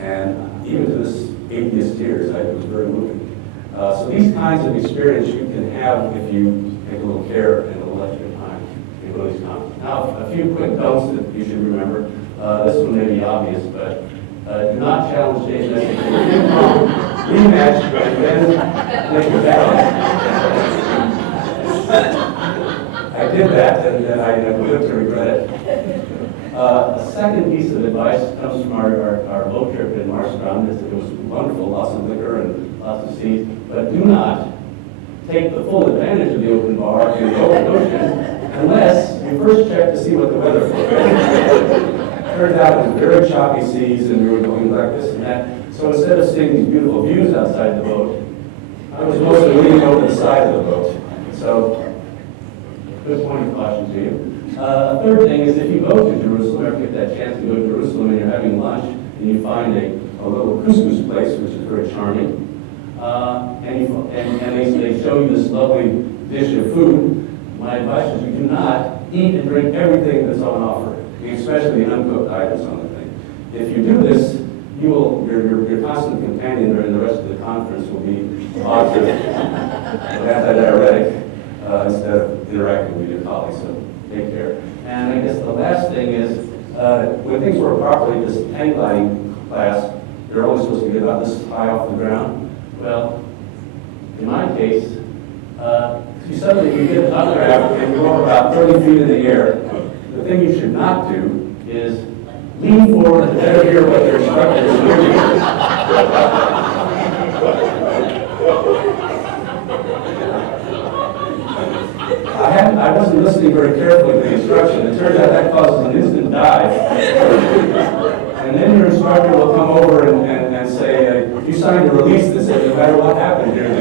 And even to this atheist tears, it was very moving. So these kinds of experience you can have if you take a little care and a little extra time in go to these conferences. Now, a few quick notes that you should remember. This one may be obvious, but do not challenge Dave Messick to a rematch and then make a battle. I did that, and then I lived to regret it. A second piece of advice comes from our boat trip in Marstrand. It was wonderful, lots of liquor and lots of seats, but do not take the full advantage of the open bar in the open ocean unless you first check to see what the weather forecast. Turned out it was very choppy seas, and we were going like this and that. So instead of seeing these beautiful views outside the boat, I was mostly leaning over the side of the boat. So, good point of caution to you. Third thing is if you go to Jerusalem, or if you get that chance to go to Jerusalem and you're having lunch, and you find a little couscous place, which is very charming, and they show you this lovely dish of food, my advice is you do not eat and drink everything that's on offer, especially the uncooked items on the thing. If you do this, your constant companion during the rest of the conference will be positive, antidiuretic, instead of interacting with your colleagues. So take care. And I guess the last thing is, when things work properly, this hang gliding class, you're only supposed to get about this high off the ground. Well, in my case, you suddenly get an updraft and you go about 30 feet in the air. The thing you should not do is lean forward to better hear what your instructor is doing. I wasn't listening very carefully to the instruction. It turns out that causes an instant dive. And then your instructor will come over and say, you signed a release that said no matter what happened here, you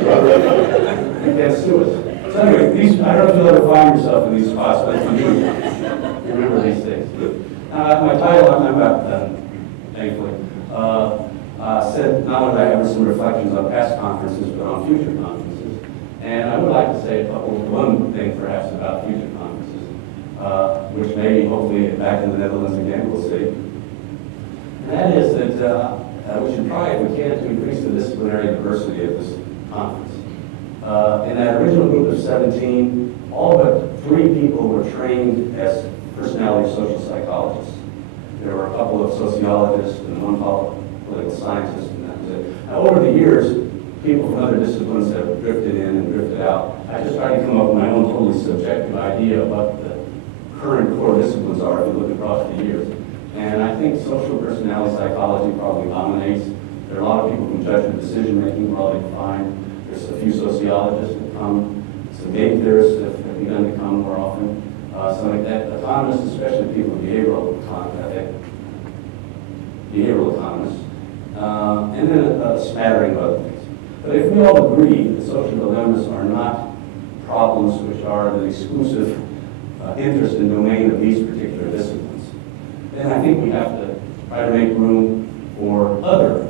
can't sue us. So anyway, I don't know if you'll ever find yourself in these spots, but if you do, remember these things. My title, I'm about done, thankfully, said not only I have some reflections on past conferences, but on future conferences. And I would like to say one thing perhaps about future conferences, which maybe hopefully back in the Netherlands again we'll see. And that is that we should try, if we can, to increase the disciplinary diversity of this conference. In that original group of 17, all but 3 people were trained as personality social psychologists. There were a couple of sociologists and one political scientist, and that was it. Now, over the years, people from other disciplines have drifted in and drifted out. I just tried to come up with my own totally subjective idea of what the current core disciplines are if you look across the years. And I think social personality psychology probably dominates. There are a lot of people from judgment decision-making broadly defined. There's a few sociologists that come. Some game theorists have begun to come more often. Some economists, especially people with behavioral economists, and then a smattering of other things. But if we all agree that social dilemmas are not problems which are the exclusive interest and domain of these particular disciplines, then I think we have to try to make room for other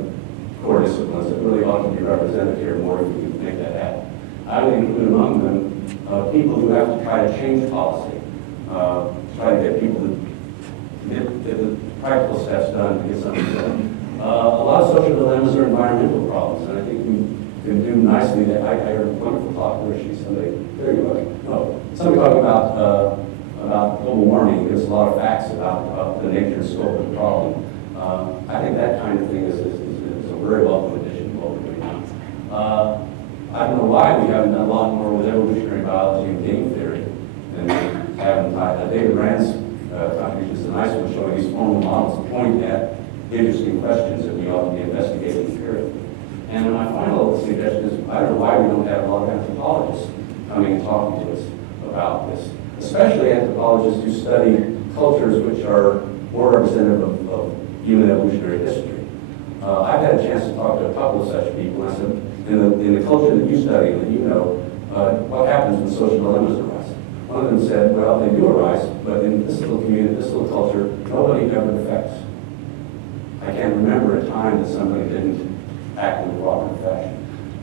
core disciplines that really ought to be represented here more if we can make that happen. I would include among them people who have to try to change policy, try to get people to get the practical steps done to get something done. A lot of social dilemmas are environmental problems, and I think we can do nicely. I heard a wonderful talk where there you are. No, somebody talking about global warming. There's a lot of facts about the nature and scope of the problem. I think that kind of thing is a very welcome addition to what we're doing now. I don't know why we haven't done a lot more with evolutionary biology and game theory than we have in time. David Rand's contribution is a nice one, showing these formal models that point at interesting questions that we ought to be investigating empirically. And my final suggestion is, I don't know why we don't have a lot of anthropologists coming and talking to us about this, especially anthropologists who study cultures which are more representative of human evolutionary history. I've had a chance to talk to a couple of such people, and I said, in the culture that you study and that you know, what happens when social dilemmas arise? One of them said, well, they do arise, but in this little community, this little culture, nobody ever defects. I can't remember a time that somebody didn't act in a cooperative fashion.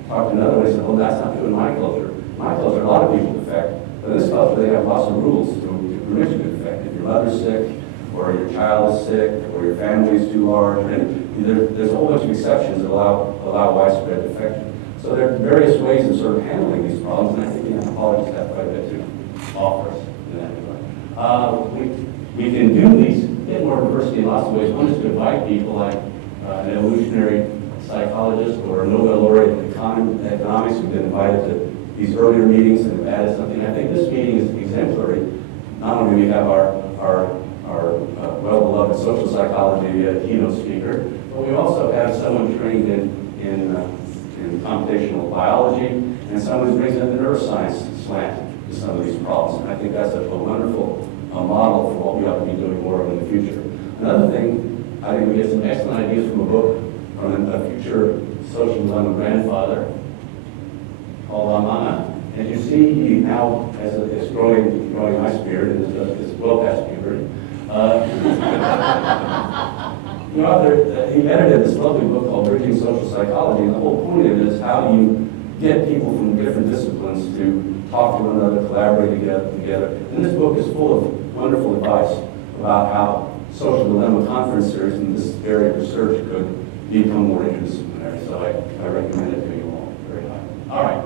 Talked to another one, he said, well, that's not true in my culture. In my culture, a lot of people defect, but in this culture, they have lots of rules to permit you to defect. If your mother's sick, or your child is sick, or your family is too large, and there's a whole bunch of exceptions that allow widespread defection. So there are various ways of sort of handling these problems, and I think the anthropologists have quite a bit to offer us in that regard. We can do these, get more diversity in lots of ways. One is to invite people like an evolutionary psychologist or a Nobel laureate in economics who've been invited to these earlier meetings and have added something. I think this meeting is exemplary. Not only do we have our well-beloved social psychology keynote speaker, but we also have someone trained in computational biology and someone who brings in the neuroscience slant to some of these problems. And I think that's a wonderful model for what we ought to be doing more of in the future. Another thing, I think we get some excellent ideas from a book from a future social dilemma grandfather called Amana. And you see, he now has a growing ice beard and is well past puberty. The author, he edited this lovely book called Bridging Social Psychology, and the whole point of it is how do you get people from different disciplines to talk to one another, collaborate together. And this book is full of wonderful advice about how social dilemma conference series and this area of research could become more interdisciplinary. So I recommend it to you all very highly. All right.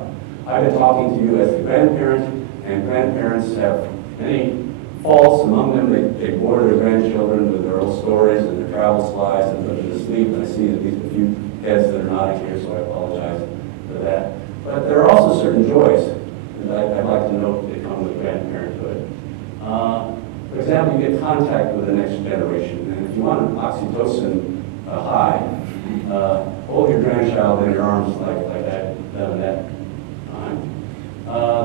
I've been talking to you as a grandparent, and grandparents have many faults. Among them, they bore their grandchildren with their old stories and their travel slides and put them to sleep. And I see that these are a few heads that are nodding here, so I apologize for that. But there are also certain joys that I'd like to note that come with grandparenthood. For example, you get contact with the next generation. And if you want an oxytocin high, hold your grandchild in your arms like that, done that time.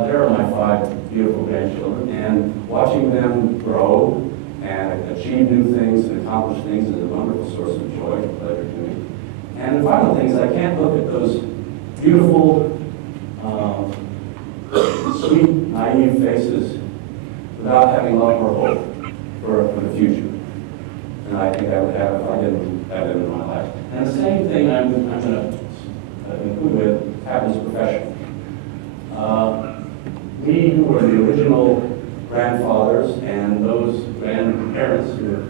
There are my 5 beautiful grandchildren, and watching them grow and achieve new things and accomplish things is a wonderful source of joy and pleasure to me. And the final thing is I can't look at those beautiful, sweet, naive faces without having a lot more hope for the future. And I think I would have if I didn't have them in my life. And the same thing I'm going to conclude with happens professionally. We who were the original grandfathers and those grandparents who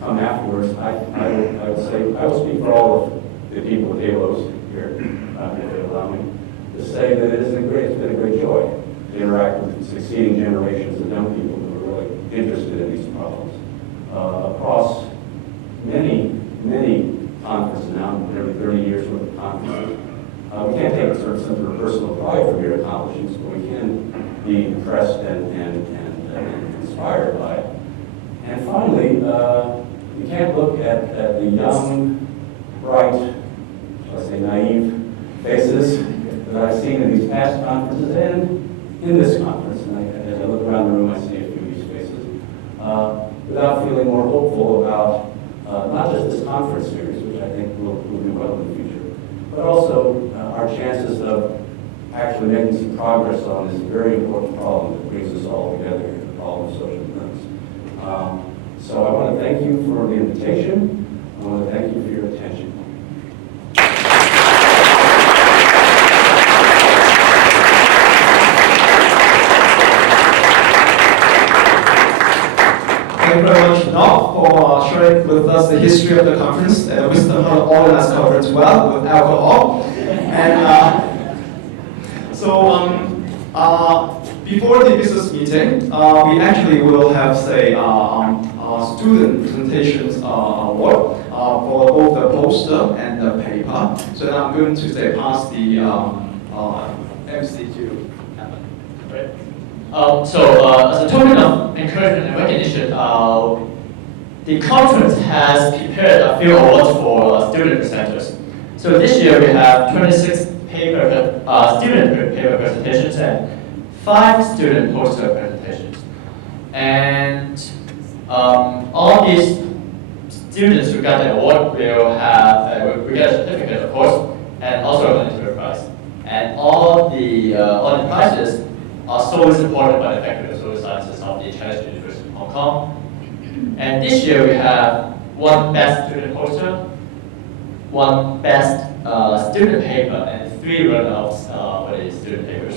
come afterwards, I would say, I will speak for all of the people with halos here, if they allow me, to say that it's been a great joy to interact with succeeding generations of young people who are really interested in these problems. Across many conferences now, nearly 30 years worth of conferences. We can't take sort of personal pride from your accomplishments, but we can be impressed and inspired by it. And finally, you can't look at the young, bright, shall I say, naive faces that I've seen in these past conferences and in this conference. And as I look around the room, I see a few of these faces. Without feeling more hopeful about not just this conference series, which I think will do well in the future, but also our chances of actually making some progress on this very important problem that brings us all together here, the problem of social dilemmas. So I want to thank you for the invitation. I want to thank you for your attention. Thank you very much, Norb, for sharing with us the history of the conference. We still how to organize conference well with alcohol. And before the business meeting, we actually will have, say, student presentations award for both the poster and the paper. So now I'm going to say pass the MC to Evan. Right. As a token of encouragement and recognition, the conference has prepared a few awards for student presenters. So this year we have 26 student paper presentations and 5 student poster presentations. And all these students who got the award will have we get a certificate, of course, and also a monetary prize. And all the prizes are solely supported by the Faculty of Social Sciences of the Chinese University of Hong Kong. And this year we have 1 best student poster, 1 best student paper, and 3 runners-ups for the student papers.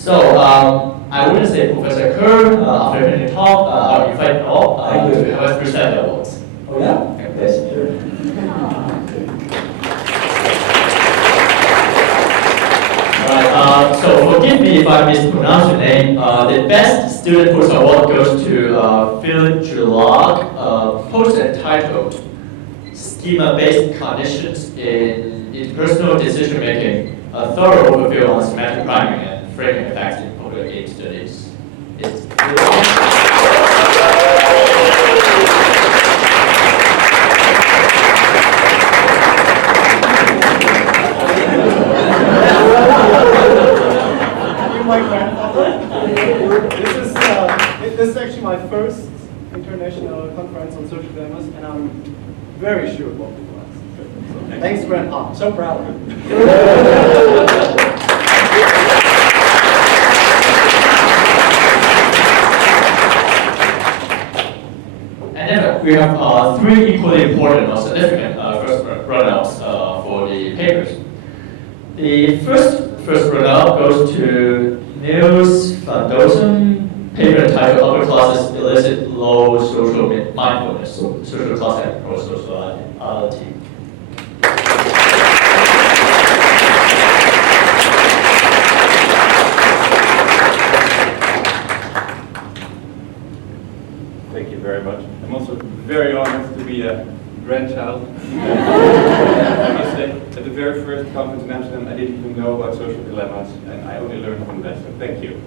So I wouldn't say Professor Kerr, after hearing the talk, I'll invite Norb to help us present the awards. Oh, yeah? Yes, sure. Alright, so forgive me if I mispronounce your name. The best student post award goes to Phil Julag, post entitled Schema-Based Cognitions in Interpersonal Decision Making, a thorough overview on semantic priming and framing effects in public aid studies. It's my grandfather. This is actually my first international conference on social dilemmas, and I'm very sure what people ask. So, thanks, Grandpa. I'm so proud of you. And then we have three equally important or significant first runouts for the papers. The first runner goes to Niels van Dosen, paper entitled Upper Classes Illicit Low Social Mindfulness, Social Class and Pro-Sociality. Thank you very much. I'm also very honored to be a grandchild. I must say, at the very first conference in Amsterdam, I didn't even know about social dilemmas, and I only learned from that, so thank you.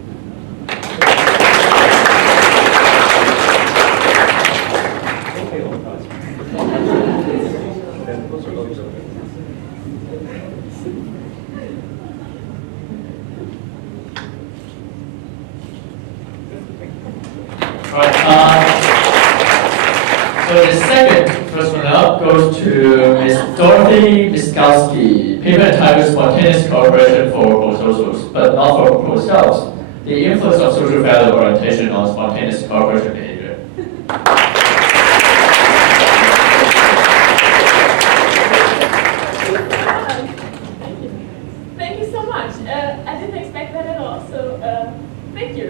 Right. So the second first runner-up goes to Ms. Dorothy Miskowski, paper entitled Spontaneous Cooperation for Proposals, but not for Proposals, the influence of social value orientation on spontaneous cooperation behavior. Thank you so much. I didn't expect that at all, so thank you.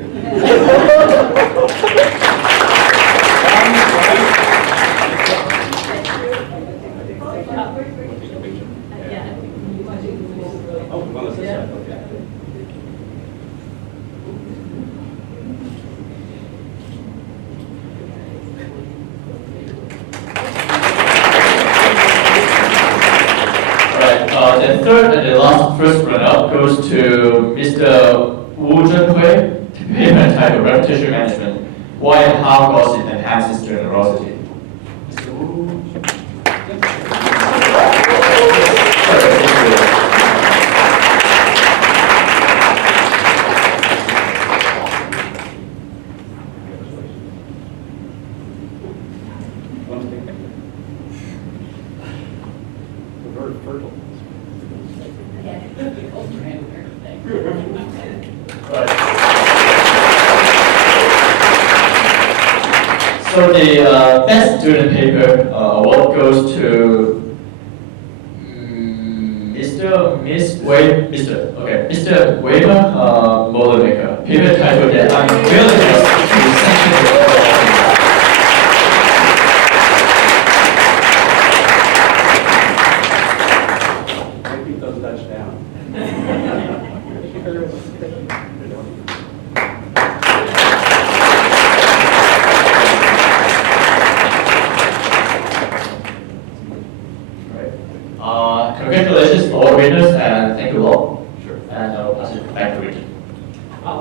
The third and the last first runner-up goes to Mr. Wu Zhenhui, paper entitled Repetition Management, Why and How Gossip Enhances Generosity. Mr. Wu. So the best student paper award goes to Mr. Weber Molenbeeker, paper titled The Unwillingness to Sanction Keep those Dutch down. Congratulations to all winners and thank you all. Sure. And I'll pass it back to Richard.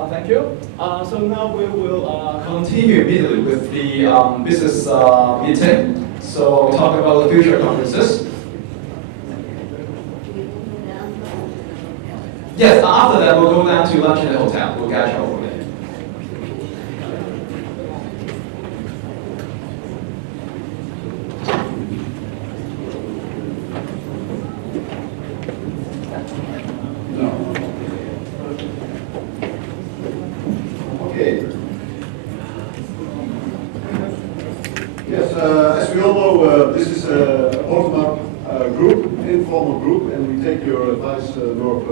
Thank you. So now we will continue immediately with the business meeting. So we'll talk about the future conferences. Yes, after that we'll go down to lunch in the hotel. We'll catch up over there. Okay. Yes, as we all know, this is a bottom-up group, informal group, and we take your advice, Norb,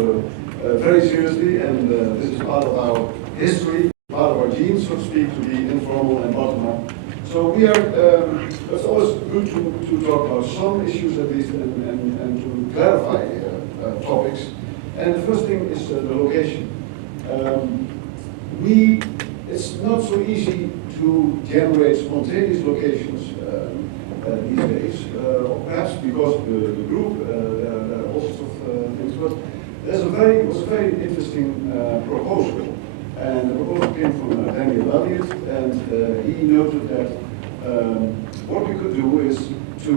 very seriously, and this is part of our history, part of our genes, so to speak, to be informal and bottom-up. So we are, it's always good to talk about some issues at least and to clarify topics. And the first thing is the location. It's not so easy to generate spontaneous locations these days, perhaps because of the group, there are all sorts of things, but it was a very interesting proposal. And the proposal came from Daniel Elliott, and he noted that what we could do is to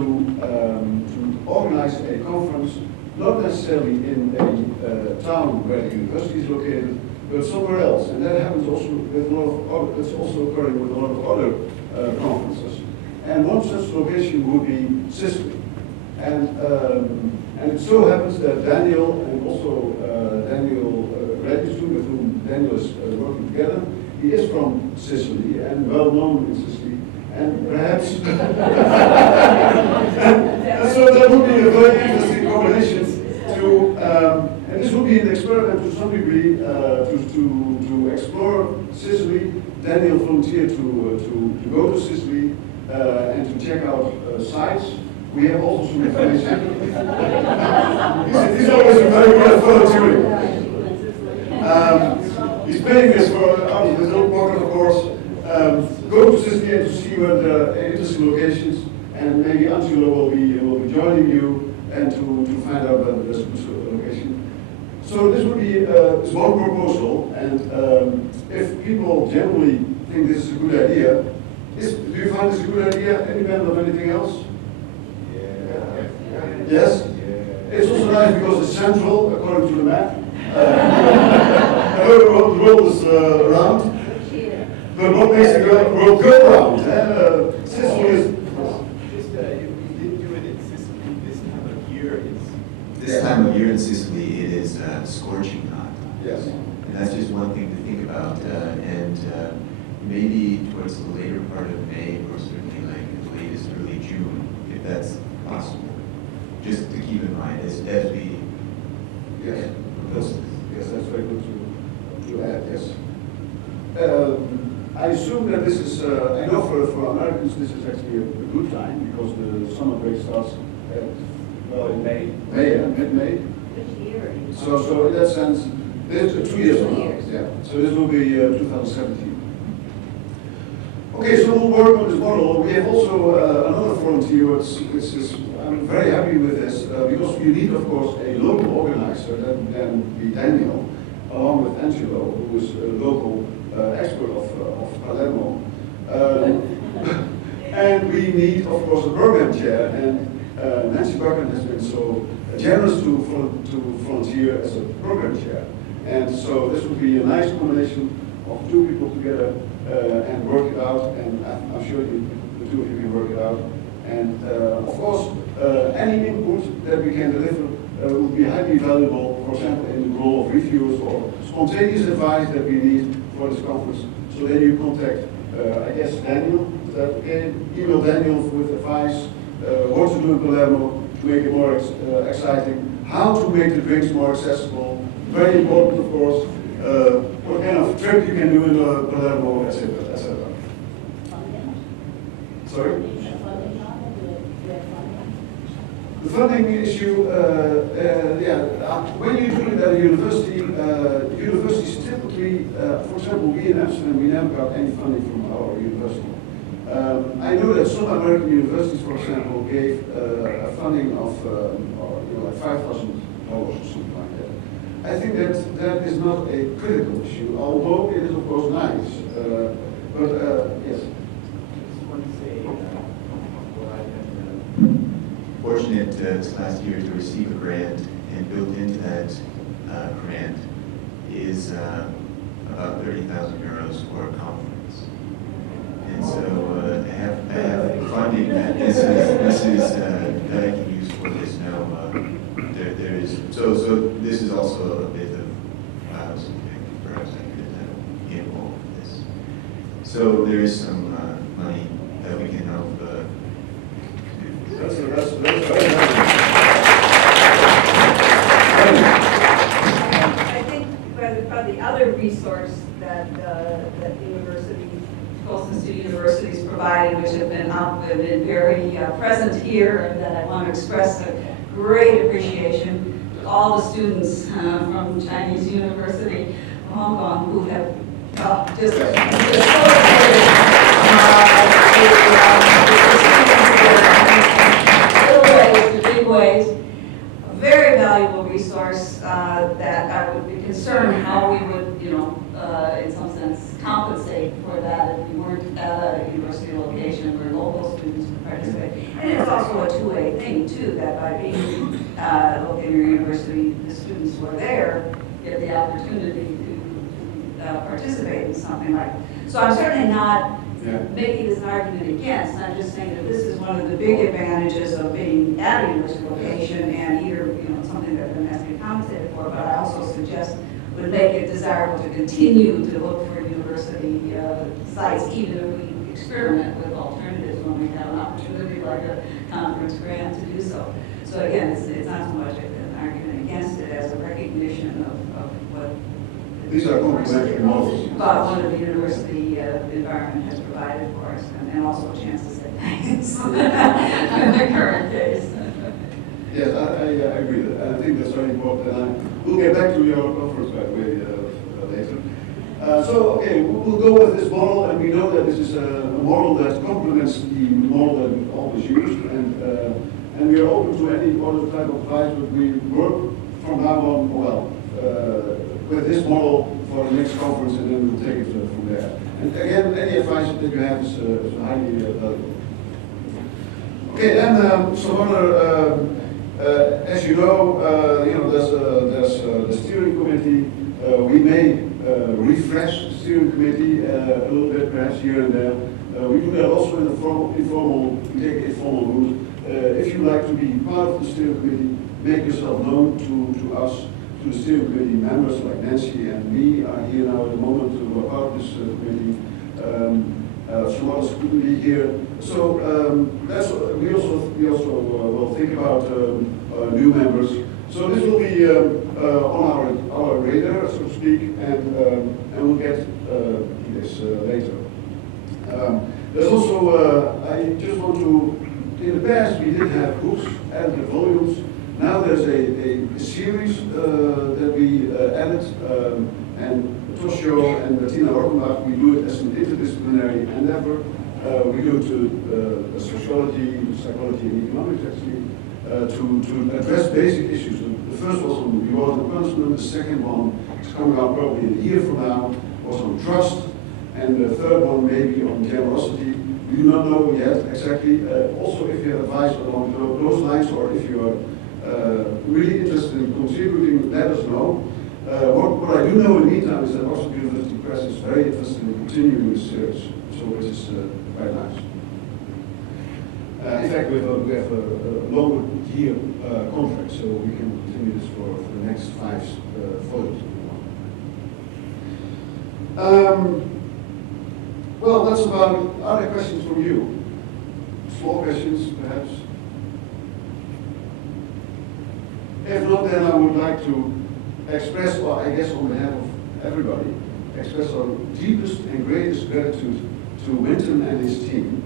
organize a conference, not necessarily in a town where the university is located, but somewhere else. And that happens also with a lot of other, it's also occurring with a lot of other conferences. And one such location would be Sicily. And it so happens that Daniel and also Daniel Reddistu, with whom Daniel is working together, he is from Sicily and well known in Sicily. And perhaps, and so that would be a very interesting combination to, and this would be an experiment to some degree to explore Sicily. Daniel volunteered to go to Sicily and to check out sites. We have also some information. He's always very good at volunteering. He's paying this out of his own pocket, of course. Go to Sicily and to see what interesting locations, and maybe Angelo will be joining you and to find out whether there's a good location. So this would be this one proposal, and if people generally think this is a good idea, do you find this a good idea, independent of anything else? Yes? It's also nice because it's central, according to the map. The world is round. But what makes the world go round? Sicily is... You didn't do it in Sicily this time of year. This time of year in Sicily, it is scorching hot. Yes. And that's just one thing to think about. And maybe towards the later part of May, or certainly like as late as early June, if that's possible. Just to keep in mind as we Yes, yes, that's very good to add, yes. I assume that this is, I know for Americans this is actually a good time because the summer break starts at, well, in May, mid-May. Which year? So in that sense, this is 2 years from now. Yeah. So this will be 2017. Okay, so we'll work on this model. We have also another volunteer, which is, I'm very happy with this, because we need, of course, a local organizer, that can be Daniel, along with Angelo, who is a local expert of Palermo. And we need, of course, a program chair, and Nancy Buchan has been so generous to volunteer as a program chair. And so this would be a nice combination of two people together and work it out, and I'm sure the two of you can work it out. And of course, any input that we can deliver would be highly valuable, for example, in the role of reviewers or spontaneous advice that we need for this conference. So then you contact, I guess, Daniel, is that okay? Email Daniel with advice, what to do in Palermo to make it more exciting, how to make the drinks more accessible, very important, of course, what kind of trip you can do in Palermo, etc., etc. Sorry? The funding issue, when you're doing it at a university, universities typically, for example, we in Amsterdam, we never got any funding from our university. I know that some American universities, for example, gave a funding of like $5,000 or something like that. I think that is not a critical issue, although it is of course nice. Yes. Fortunate this last year to receive a grant, and built into that grant is about 30,000 euros for a conference. And so I have funding that this is that I can use for this now. There is so this is also a bit of something perhaps I could be involved with this. So there is some money that we can help. That's very nice. resource that that the university, Folsom City University is providing, which have been very present here, and that I want to express a great appreciation to all the students from Chinese University of Hong Kong who have just little ways to big ways. A very valuable resource that I would be concerned how we would, in some sense, compensate for that if we weren't at a university location where local students would participate. And it's also a two-way thing, too, that by being located in your university, the students who are there get the opportunity to participate in something like that. So I'm certainly not making this an argument against. I'm just saying that this is one of the big advantages of being at a university location and here, something that has to be compensated for. But I also suggest would make it desirable to continue to look for university sites, even if we experiment with alternatives when we have an opportunity like a conference grant to do so. So again, it's not so much an argument against it as a recognition of what these are complementary models. what the university environment has provided for us, and also a chance to say thanks in the current case. Yes, I agree. I think that's very important. And we'll get back to your conference, by the way, later. Okay, we'll go with this model, and we know that this is a model that complements the model that we always used, and we are open to any other type of advice, but we work from now on, with this model for the next conference, and then we'll take it from there. And again, any advice that you have is highly valuable. Okay, then some other, as you know, there's the steering committee. We may refresh the steering committee a little bit, perhaps here and there. We do that also in the informal, we take a formal route. If you like to be part of the steering committee, make yourself known to us, to the steering committee members like Nancy and me are here now at the moment to part of this committee. Some others couldn't be here. So we also will think about new members. So this will be on our radar, so to speak, and we'll get this later. There's also, I just want to, in the past we did have books and volumes. Now there's a series that we added, and Toshio and Bettina Rockenbach, we do it as an interdisciplinary endeavor. We do it to sociology, psychology, and economics, actually, to address basic issues. The first was on reward and punishment. The second one is coming out probably a year from now, was on trust. And the third one maybe on generosity. We do not know yet exactly. Also, if you have advice along those lines, or if you are really interested in contributing, let us know. What I do know in the meantime is that Oxford University Press is very interested in continuing this series, so which is quite nice. In fact, we have a longer year contract, so we can continue this for the next 5 volumes. Well, that's about it. Are there questions from you? Small questions, perhaps? If not, then I would like to express, well, I guess on behalf of everybody, express our deepest and greatest gratitude to Winton and his team.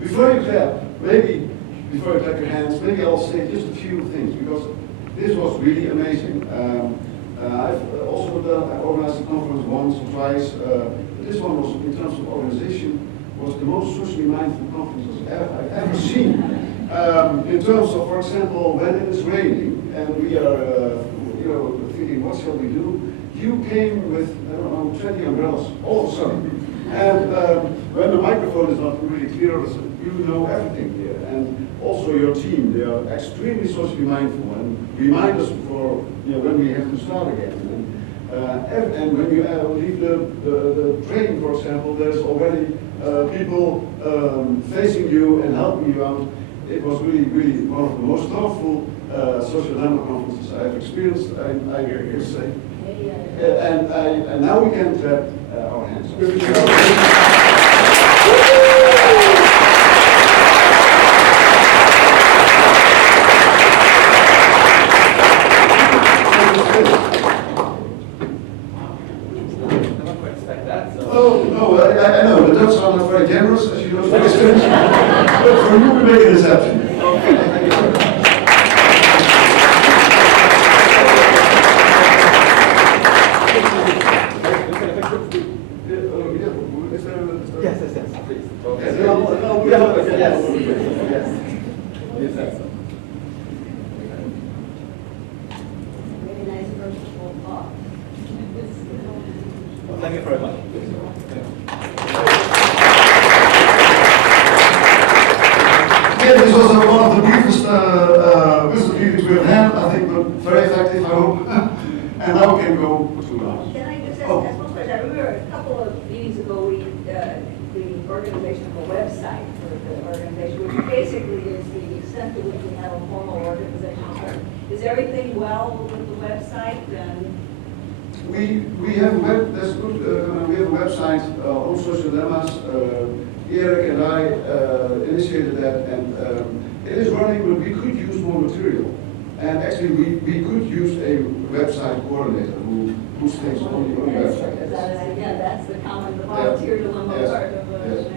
Before you clap, before you clap your hands, maybe I'll say just a few things, because this was really amazing. I've also organized a conference once or twice. This one was, in terms of organization, was the most socially mindful conference I've ever seen. In terms of, for example, when it is raining and we are, thinking, what shall we do? You came with, I don't know, 20 umbrellas all of a sudden. And when the microphone is not really clear, you know everything here. And also your team, they are extremely socially mindful and remind us for when we have to start again. And when you leave the train, for example, there's already people facing you and helping you out. It was really, really one of the most thoughtful social dialogue conferences I've experienced, I hear you say. And now we can clap our hands. no, I know, the Dutch are not very generous, as you know, but for you we make an exception. Okay, thank you. Yes, please. Okay. Yes. Very nice versatile thought. Well, thank you very much. Yeah, this was one of the briefest business meetings we have had, I think, but very effective, I hope. And now we can go to Can I just ask one question? I remember a couple of meetings ago, the organization of a website for the organization, which basically is the extent to which we have a formal organization. Is everything well with the website? And we have a that's good, we have a website on social dilemmas. Erik and I initiated that, and it is running, but we could use more material. And actually, we could use a website coordinator who stays on the website. again, that's the common, the volunteer dilemma Yes. part of Yes. the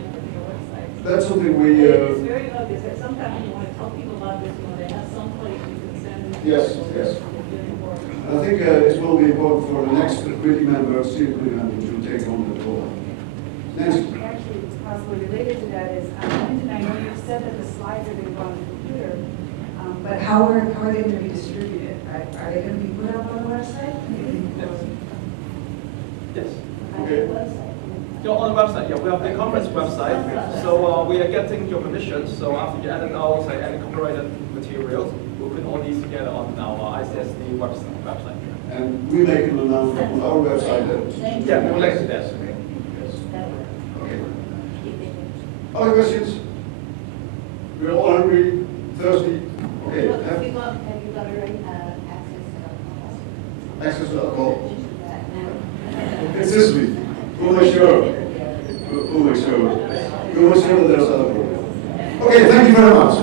website. That's something we. It's very obvious that sometimes you want to tell people about this, you know, they have some place you can send. Yes, yes. I think it will be important for the next committee member, steering committee member, to take on the role. Nancy. Actually, possibly related to that is, Linton, I know you said that the slides are going to go on the computer, but how are they going to be distributed? Are they going to be put up on the website? Yes. Okay. Yeah, on the website, yeah, we have the conference website. So we are getting your permission. So after you edit out like any copyrighted materials, we'll put all these together on our ICSD website. And we make an announcement on our website. Yeah, we will link to that. Okay. Other questions? We're all hungry, thirsty. Okay. Have you got already Access to alcohol. It's this week. We'll make sure. We'll make sure. We'll make sure that there's alcohol. Okay, thank you very much.